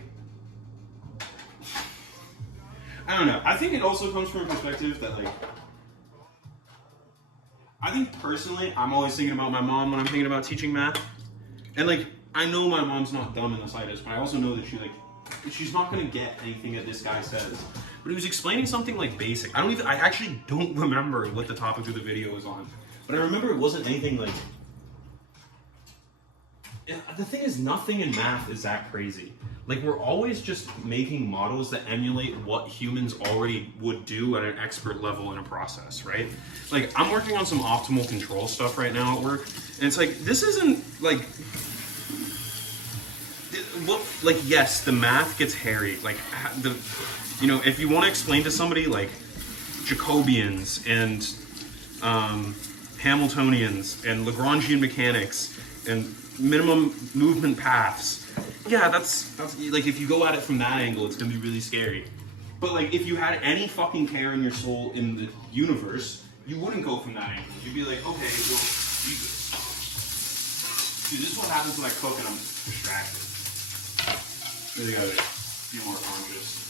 I don't know. I think it also comes from a perspective that like, I think personally, I'm always thinking about my mom when I'm thinking about teaching math. And like, I know my mom's not dumb in the slightest, but I also know that she's not gonna get anything that this guy says. But he was explaining something like basic. I actually don't remember what the topic of the video was on. But I remember it wasn't anything like, the thing is, nothing in math is that crazy. Like, we're always just making models that emulate what humans already would do at an expert level in a process, right? Like, I'm working on some optimal control stuff right now at work, and it's like, this isn't like, like, yes, the math gets hairy. Like, if you want to explain to somebody like Jacobians and Hamiltonians and Lagrangian mechanics and minimum movement paths, yeah, that's like, if you go at it from that angle, it's gonna be really scary. But like, if you had any fucking care in your soul in the universe, you wouldn't go from that angle. You'd be like, okay, well, you do this. Dude, this is what happens when I cook and I'm distracted. Really gotta be more conscious.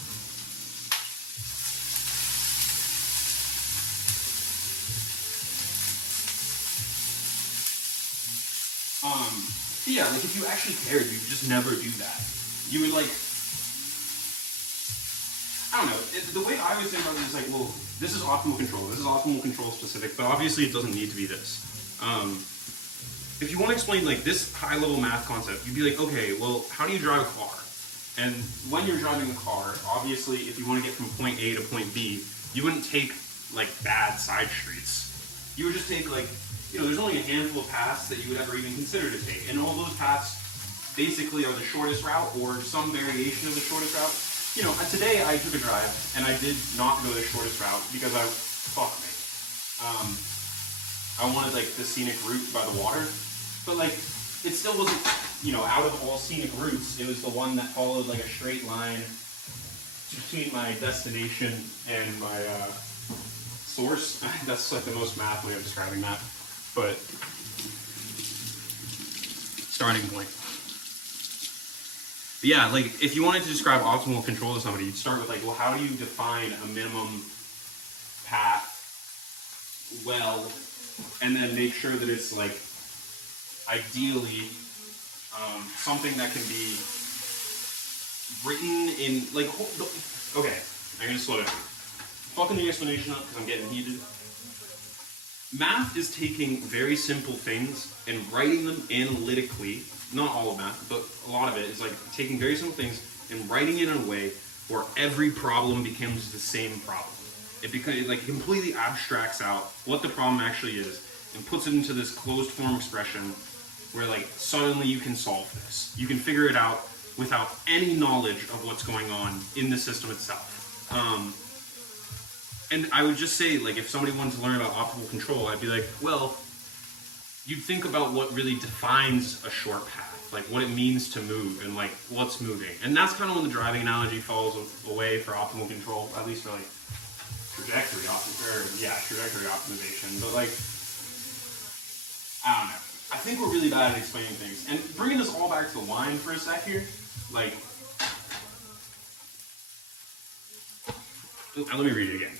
Yeah, like, if you actually cared, you would just never do that. You would like, I don't know. The way I always think about it is like, well, this is optimal control. This is optimal control specific, but obviously it doesn't need to be this. If you want to explain like this high level math concept, you'd be like, okay, well, how do you drive a car? And when you're driving a car, obviously, if you want to get from point A to point B, you wouldn't take like bad side streets. You would just take like, there's only a handful of paths that you would ever even consider to take, and all those paths basically are the shortest route or some variation of the shortest route. Today I took a drive and I did not go the shortest route because fuck me. I wanted like the scenic route by the water, but like it still wasn't, out of all scenic routes, it was the one that followed like a straight line between my destination and my source. That's like the most math way of describing that, but starting point. But yeah, like if you wanted to describe optimal control to somebody, you'd start with like, well, how do you define a minimum path well, and then make sure that it's like ideally something that can be written in like. Okay, I'm gonna slow down. Fucking the explanation up because I'm getting heated. Math is taking very simple things and writing them analytically. Not all of math, but a lot of it is like taking very simple things and writing it in a way where every problem becomes the same problem. It like completely abstracts out what the problem actually is and puts it into this closed form expression where like suddenly you can solve this. You can figure it out without any knowledge of what's going on in the system itself. And I would just say, like, if somebody wanted to learn about optimal control, I'd be like, well, you'd think about what really defines a short path, like what it means to move and like what's moving. And that's kind of when the driving analogy falls away for optimal control, at least for like trajectory optimization. But like, I don't know. I think we're really bad at explaining things. And bringing this all back to the wine for a sec here, like, let me read it again.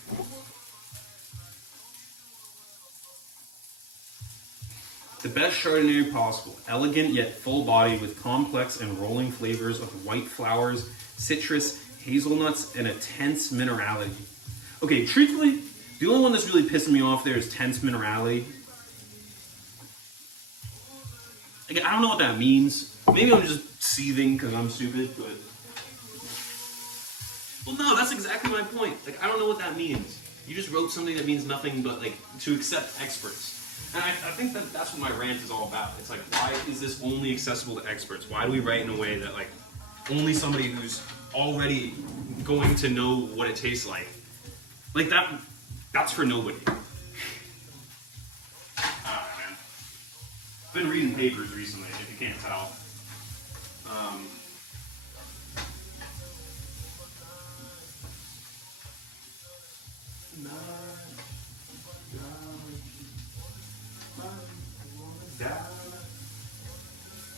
The best Chardonnay possible, elegant yet full-bodied with complex and rolling flavors of white flowers, citrus, hazelnuts, and a tense minerality. Okay, truthfully, the only one that's really pissing me off there is tense minerality. Like, I don't know what that means. Maybe I'm just seething because I'm stupid, but... Well, no, that's exactly my point. Like, I don't know what that means. You just wrote something that means nothing but, like, to accept experts. And I think that's what my rant is all about. It's like, why is this only accessible to experts? Why do we write in a way that, like, only somebody who's already going to know what it tastes like that's for nobody. Ah, man. I've been reading papers recently, if you can't tell.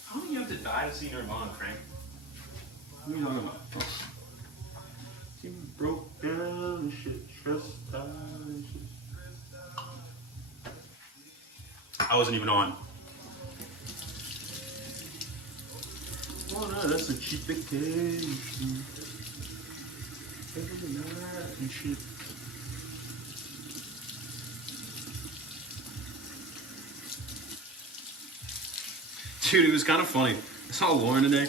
How do you have to die to see Nirvana, Frank? What are you talking about? She broke down and shit, stressed out and shit. I wasn't even on. Oh no, that's a cheap vacation. And shit. Dude, it was kind of funny. I saw Lauren today.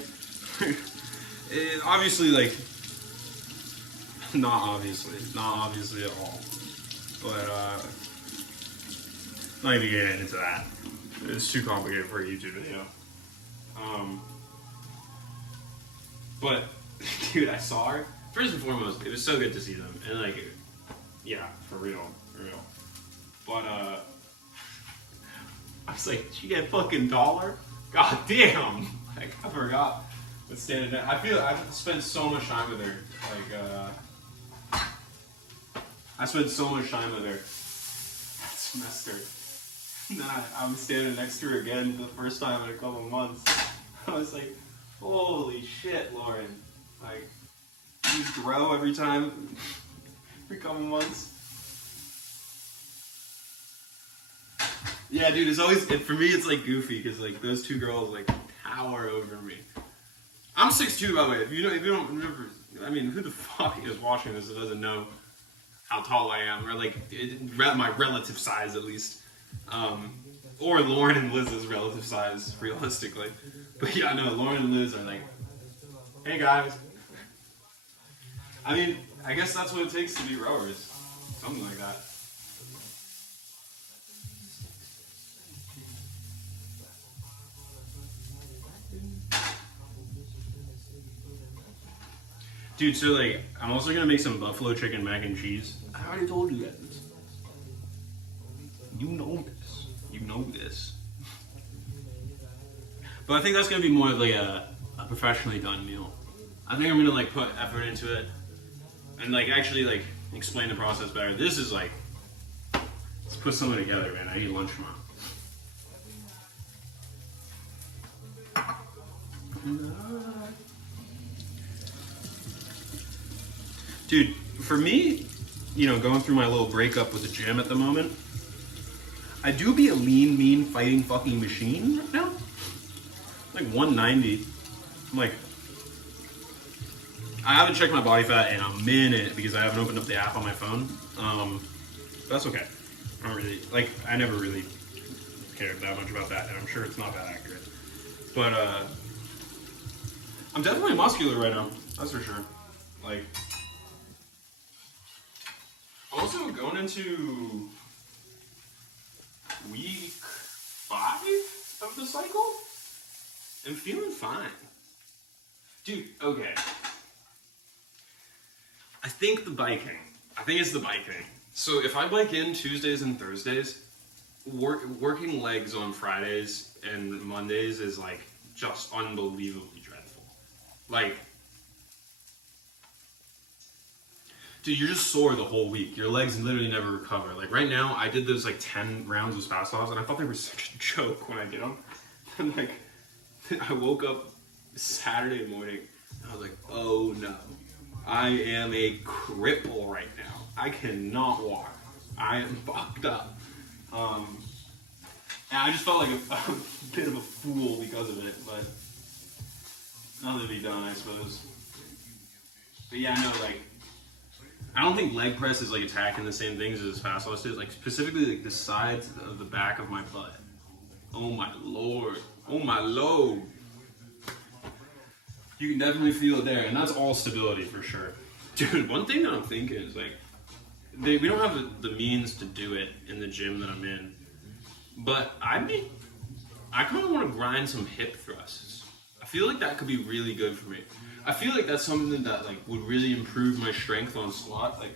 Obviously, like, not obviously at all. But, not even getting into that. It's too complicated for a YouTube video. But, dude, I saw her. First and foremost, it was so good to see them. And, like, yeah, for real. But, I was like, did you get fucking dollar? God damn! Like, I forgot what's standing there. I've spent so much time with her. Like, I spent so much time with her that semester. And then I'm standing next to her again for the first time in a couple of months. I was like, holy shit, Lauren. Like, you grow every time, every couple of months. Yeah, dude, it's always, for me, it's like goofy, because like those two girls like tower over me. I'm 6'2", by the way. If you don't remember, I mean, who the fuck is watching this that doesn't know how tall I am, or like my relative size at least, or Lauren and Liz's relative size, realistically. But yeah, no, Lauren and Liz are like, hey guys. I mean, I guess that's what it takes to be rowers, something like that. Dude, so like, I'm also gonna make some buffalo chicken mac and cheese. I already told you that. You know this. You know this. But I think that's gonna be more like a professionally done meal. I think I'm gonna like put effort into it and like actually like explain the process better. This is like, let's put something together, man. I need lunch tomorrow. Dude, for me, you know, going through my little breakup with the gym at the moment, I do be a lean, mean, fighting fucking machine right now. Like 190. I'm like, I haven't checked my body fat in a minute because I haven't opened up the app on my phone. But that's okay. I don't really, like, I never really cared that much about that, and I'm sure it's not that accurate. But, I'm definitely muscular right now. That's for sure. Like, also going into week 5 of the cycle, I'm feeling fine. Dude, okay. I think it's the biking. So if I bike in Tuesdays and Thursdays, working legs on Fridays and Mondays is like just unbelievably dreadful. Like, dude, you're just sore the whole week. Your legs literally never recover. Like right now, I did those like 10 rounds of spasms, and I thought they were such a joke when I did them. And like, I woke up Saturday morning, and I was like, oh no, I am a cripple right now. I cannot walk. I am fucked up. And I just felt like a bit of a fool because of it, but nothing to be done, I suppose. But yeah, no, like, I don't think leg press is like attacking the same things as fast loss is. Like specifically like the sides of the back of my butt. Oh my lord. Oh my lord. You can definitely feel it there, and that's all stability for sure. Dude, one thing that I'm thinking is like, we don't have the means to do it in the gym that I'm in, but I kind of want to grind some hip thrusts. I feel like that could be really good for me. I feel like that's something that like would really improve my strength on squat, like,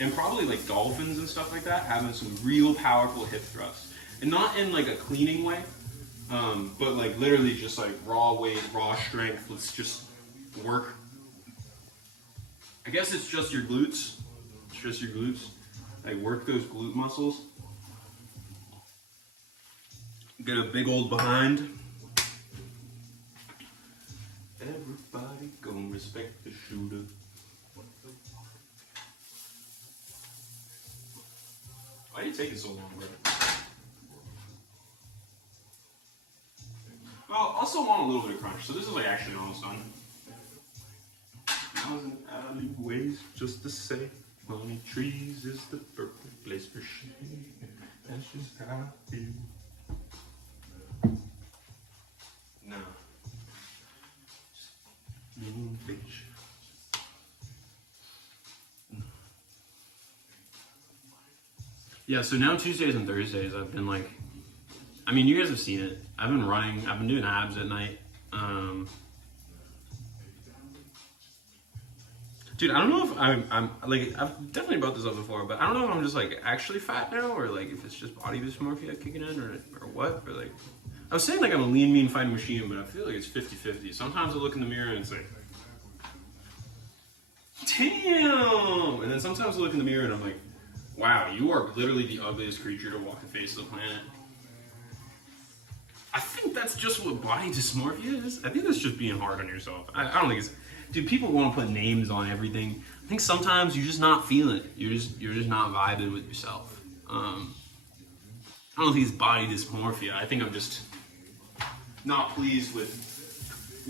and probably like dolphins and stuff like that, having some real powerful hip thrusts, and not in like a cleaning way, but like literally just like raw weight, raw strength. Let's just work. I guess it's just your glutes. It's just your glutes. Like work those glute muscles. Get a big old behind. Everybody gonna respect the shooter. Why are you taking so long, bro? Well, I also want a little bit of crunch, so this is like actually almost done. 1,000 alleyways just to say, money trees is the perfect place for shade. That's just how I feel. No. Bitch. Yeah, so now Tuesdays and Thursdays I've been like, I mean, you guys have seen it. I've been running, I've been doing abs at night. Dude, I don't know if I'm like, I've definitely brought this up before, but I don't know if I'm just like actually fat now, or like if it's just body dysmorphia kicking in, or what, or like, I was saying like I'm a lean, mean fighting machine, but I feel like it's 50-50. Sometimes I look in the mirror and it's like, damn! And then sometimes I look in the mirror and I'm like, wow, you are literally the ugliest creature to walk the face of the planet. I think that's just what body dysmorphia is. I think that's just being hard on yourself. I don't think it's... Dude, people want to put names on everything. I think sometimes you're just not feeling it. You're just not vibing with yourself. I don't think it's body dysmorphia. I think I'm just not pleased with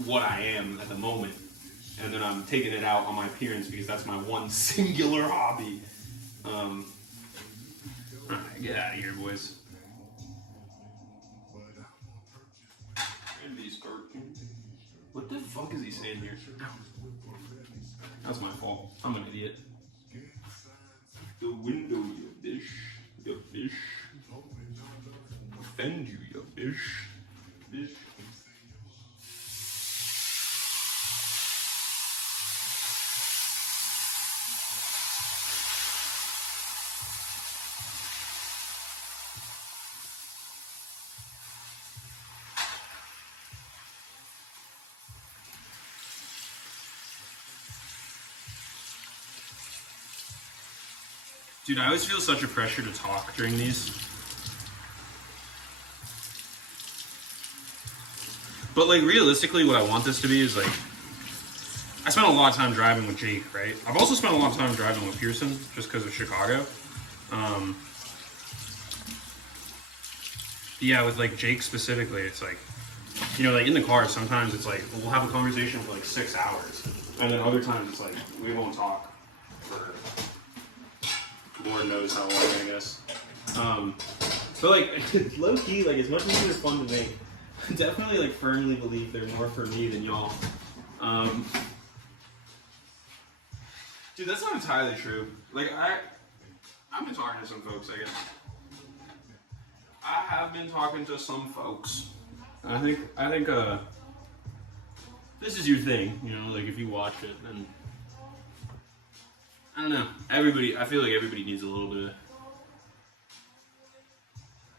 what I am at the moment. and then I'm taking it out on my appearance because that's my one singular hobby. Alright, get out of here, boys. What the fuck is he saying here? That's my fault. I'm an idiot. The window, you bitch. You bitch. Offend you, you bitch. Bitch. Dude, I always feel such a pressure to talk during these. But like realistically what I want this to be is like, I spent a lot of time driving with Jake, right? I've also spent a lot of time driving with Pearson just because of Chicago. Yeah, with like Jake specifically, it's like, you know, like in the car sometimes it's like we'll have a conversation for like 6 hours, and then other times it's like we won't talk for Lord knows how long, I guess. But like low key, like as much as they're fun to make, I definitely like firmly believe they're more for me than y'all. Dude, that's not entirely true. Like I've been talking to some folks, I guess. I have been talking to some folks. I think this is your thing, you know, like if you watch it, then I don't know. I feel like everybody needs a little bit of,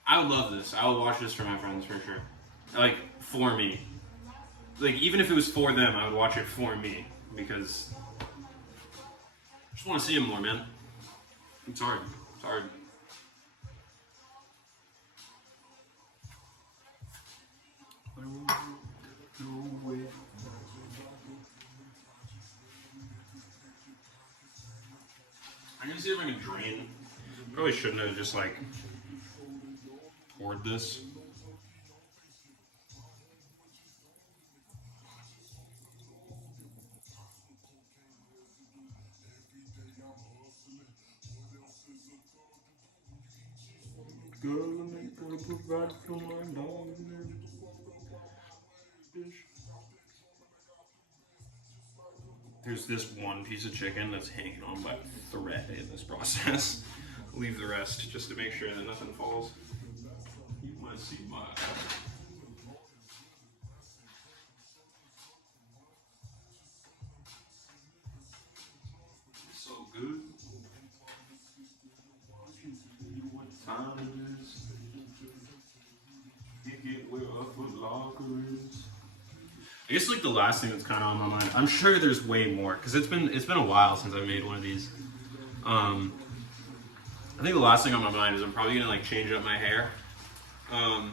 I would love this. I would watch this for my friends for sure. Like, for me. Like, even if it was for them, I would watch it for me. Because I just want to see them more, man. It's hard. It's hard. I'm gonna see if I can drain. Probably shouldn't have just like poured this. There's this one piece of chicken that's hanging on by a thread in this process. Leave the rest just to make sure that nothing falls. You might see my. So good. What time it is? You get where a Foot Locker is. I guess like the last thing that's kind of on my mind. I'm sure there's way more because it's been a while since I made one of these. I think the last thing on my mind is I'm probably gonna like change up my hair. I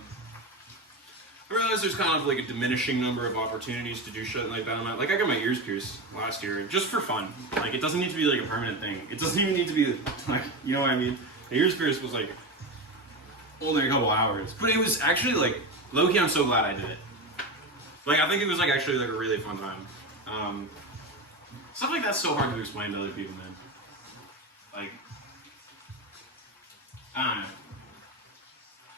realize there's kind of like a diminishing number of opportunities to do shit like that. Like I got my ears pierced last year just for fun. Like it doesn't need to be like a permanent thing. It doesn't even need to be like, you know what I mean? The ears pierced was like only a couple hours, but it was actually like low key. I'm so glad I did it. Like I think it was like actually like a really fun time. Stuff like that's so hard to explain to other people, man. Like I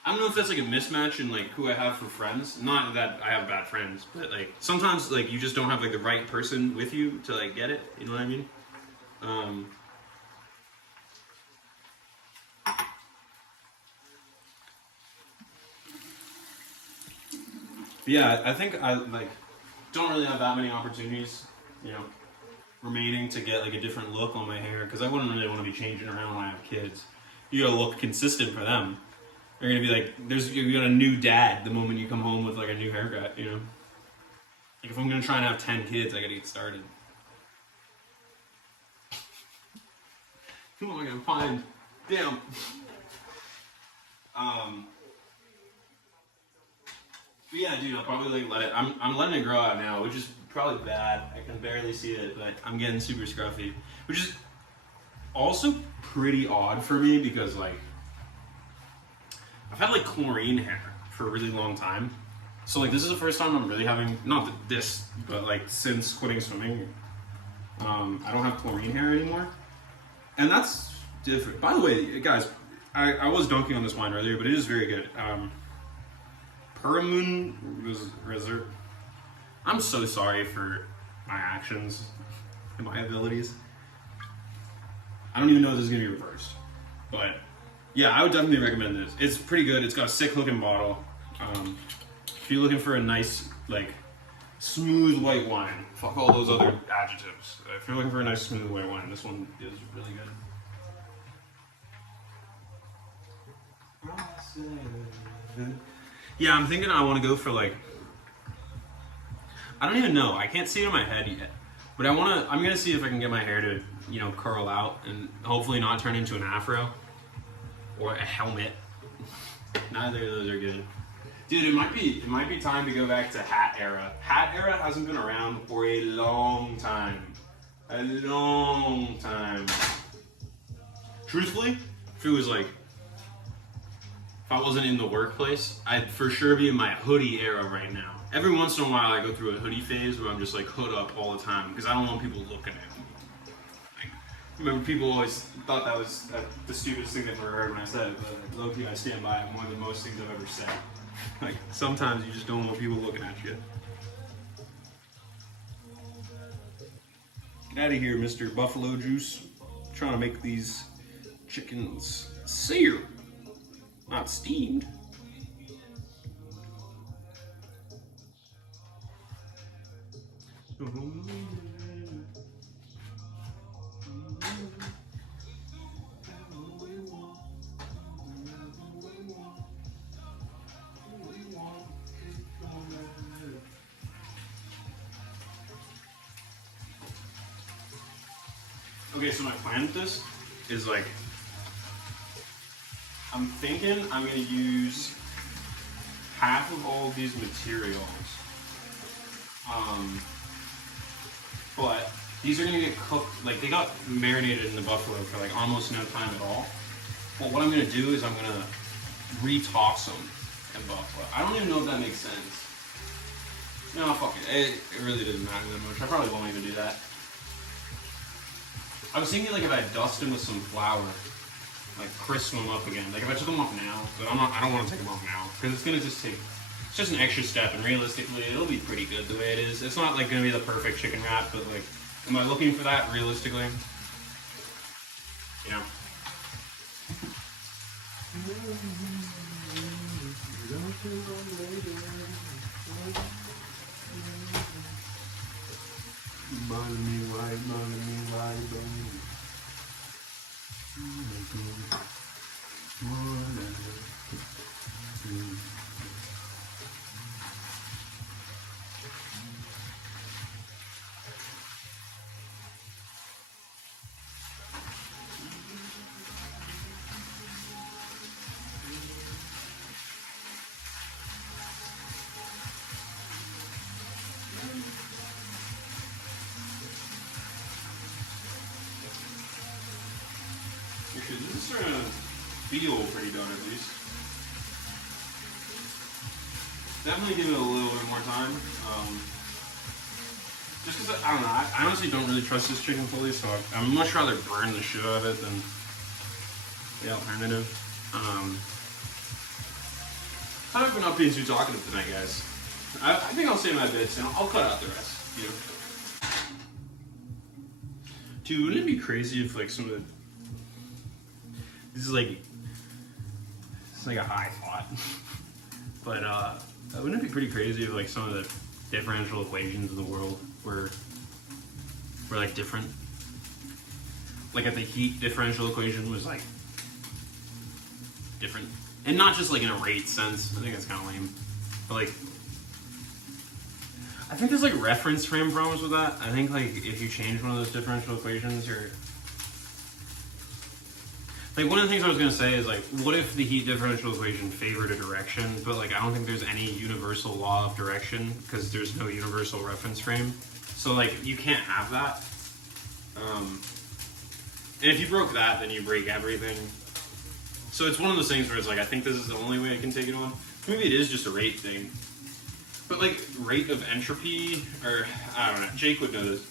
don't know if that's like a mismatch in like who I have for friends. Not that I have bad friends, but like sometimes like you just don't have like the right person with you to like get it. You know what I mean? Yeah, I think I like don't really have that many opportunities, you know, remaining to get like a different look on my hair because I wouldn't really want to be changing around when I have kids. You gotta look consistent for them. They're gonna be like, you got a new dad the moment you come home with like a new haircut, you know. Like if I'm gonna try and have 10 kids, I gotta get started. Who am I gonna find? Damn. But yeah, dude, I'll probably like let it. I'm letting it grow out now, which is probably bad. I can barely see it, but I'm getting super scruffy, which is also pretty odd for me because like I've had like chlorine hair for a really long time, So like this is the first time I'm really having this, but like since quitting swimming, I don't have chlorine hair anymore, and that's different. By the way, guys, I was dunking on this wine earlier, but it is very good. Puramun Reserve. I'm so sorry for my actions and my abilities. I don't even know if this is gonna be reversed, but yeah, I would definitely recommend this. It's pretty good. It's got a sick looking bottle. If you're looking for a nice, like, smooth white wine, fuck all those other adjectives. If you're looking for a nice smooth white wine, this one is really good. Yeah, I'm thinking I want to go for like, I don't even know. I can't see it in my head yet, but I'm gonna see if I can get my hair to, you know, curl out and hopefully not turn into an afro or a helmet. Neither of those are good. Dude, it might be time to go back to hat era. Hat era hasn't been around for a long time. A long time. Truthfully, if it was like, if I wasn't in the workplace, I'd for sure be in my hoodie era right now. Every once in a while I go through a hoodie phase where I'm just like hood up all the time because I don't want people looking at me. Like, remember, people always thought that was the stupidest thing they've ever heard when I said it, but low-key I stand by it. One of the most things I've ever said. Like, sometimes you just don't want people looking at you. Get out of here, Mr. Buffalo Juice. I'm trying to make these chickens seared, not steamed. Okay, so my plan with this is like, I'm thinking I'm gonna use half of all of these materials. But these are gonna get cooked, like they got marinated in the buffalo for like almost no time at all. But what I'm gonna do is I'm gonna retoss them in buffalo. I don't even know if that makes sense. No, fuck it. It really doesn't matter that much. I probably won't even do that. I was thinking like if I dust them with some flour, like crisp them up again. Like if I took them off now, but I don't want to take them off now because it's gonna just take. It's just an extra step, and realistically, it'll be pretty good the way it is. It's not like gonna be the perfect chicken wrap, but like, am I looking for that realistically? Yeah. Actually, this is starting to feel pretty done at least. Definitely give it a little bit more time. Just because, I don't know, I honestly don't really trust this chicken fully, so I'd much rather burn the shit out of it than the alternative. I've been not being too talkative tonight, guys. I think I'll say my bits and I'll cut out the rest. You know? Dude, wouldn't it be crazy if like some of the this is like it's like a high thought, but wouldn't it be pretty crazy if like some of the differential equations of the world were like different? Like if the heat differential equation was like different, and not just like in a rate sense. I think that's kind of lame, but like I think there's like reference frame problems with that. I think like if you change one of those differential equations, you're like one of the things I was gonna say is like, what if the heat differential equation favored a direction, but like I don't think there's any universal law of direction because there's no universal reference frame. So like you can't have that. And if you broke that, then you break everything. So it's one of those things where it's like I think this is the only way I can take it on. Maybe it is just a rate thing. But like rate of entropy, or I don't know. Jake would know this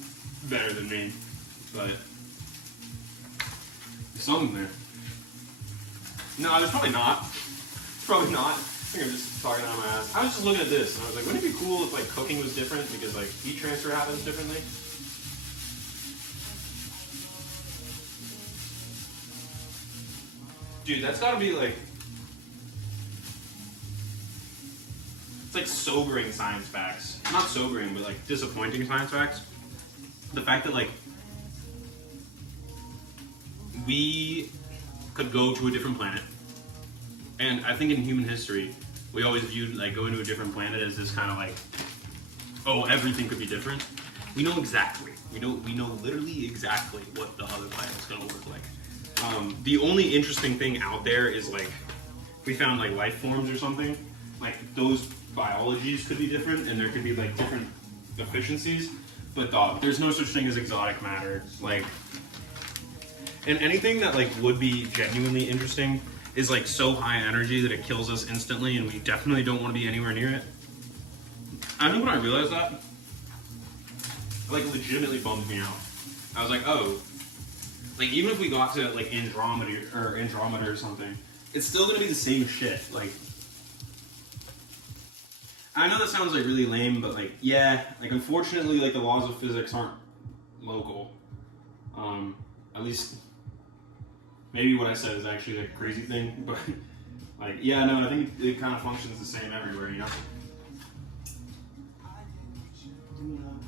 better than me, but there's something there. No, there's probably not. Probably not. I think I'm just talking out of my ass. I was just looking at this and I was like, wouldn't it be cool if like cooking was different because like heat transfer happens differently? Dude, that's gotta be like, it's like sobering science facts. Not sobering, but like disappointing science facts. The fact that like we could go to a different planet. And I think in human history, we always viewed like going to a different planet as this kind of like, oh, everything could be different. We know exactly. We know literally exactly what the other planet is gonna look like. The only interesting thing out there is like, if we found like life forms or something, like those biologies could be different and there could be like different efficiencies. But dog, there's no such thing as exotic matter. Like, and anything that like would be genuinely interesting is like so high energy that it kills us instantly, and we definitely don't want to be anywhere near it. I think when I realized that, it, like legitimately bummed me out. I was like, oh, like even if we got to like Andromeda or something, it's still gonna be the same shit. Like, I know that sounds like really lame, but like, yeah, like unfortunately, like the laws of physics aren't local. At least, maybe what I said is actually like a crazy thing, but like, yeah, no, I think it kind of functions the same everywhere, you know?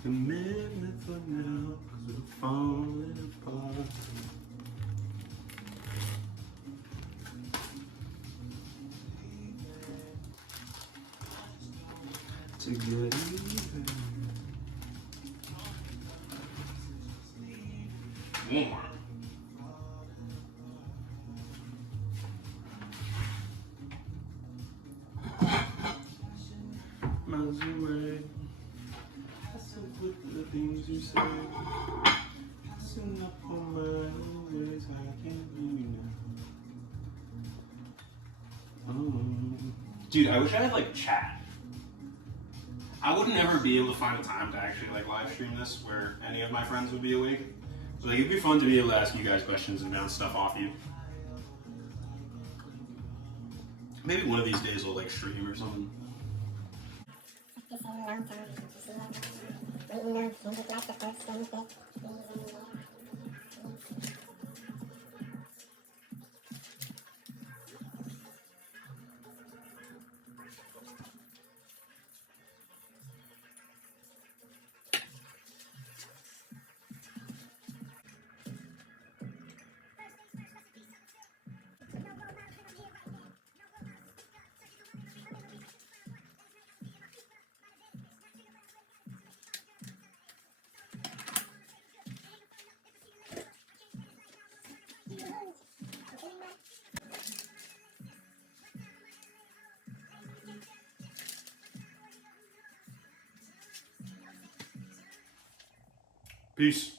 Commitment for now, 'cause we're falling apart. To get even. One more. Miles away. That's the things you say. It's enough for my ways. I can't be now. Dude, I wish I had like chat. I would never be able to find a time to actually like live stream this where any of my friends would be awake. So like, it'd be fun to be able to ask you guys questions and bounce stuff off you. Maybe one of these days we'll like stream or something. Peace.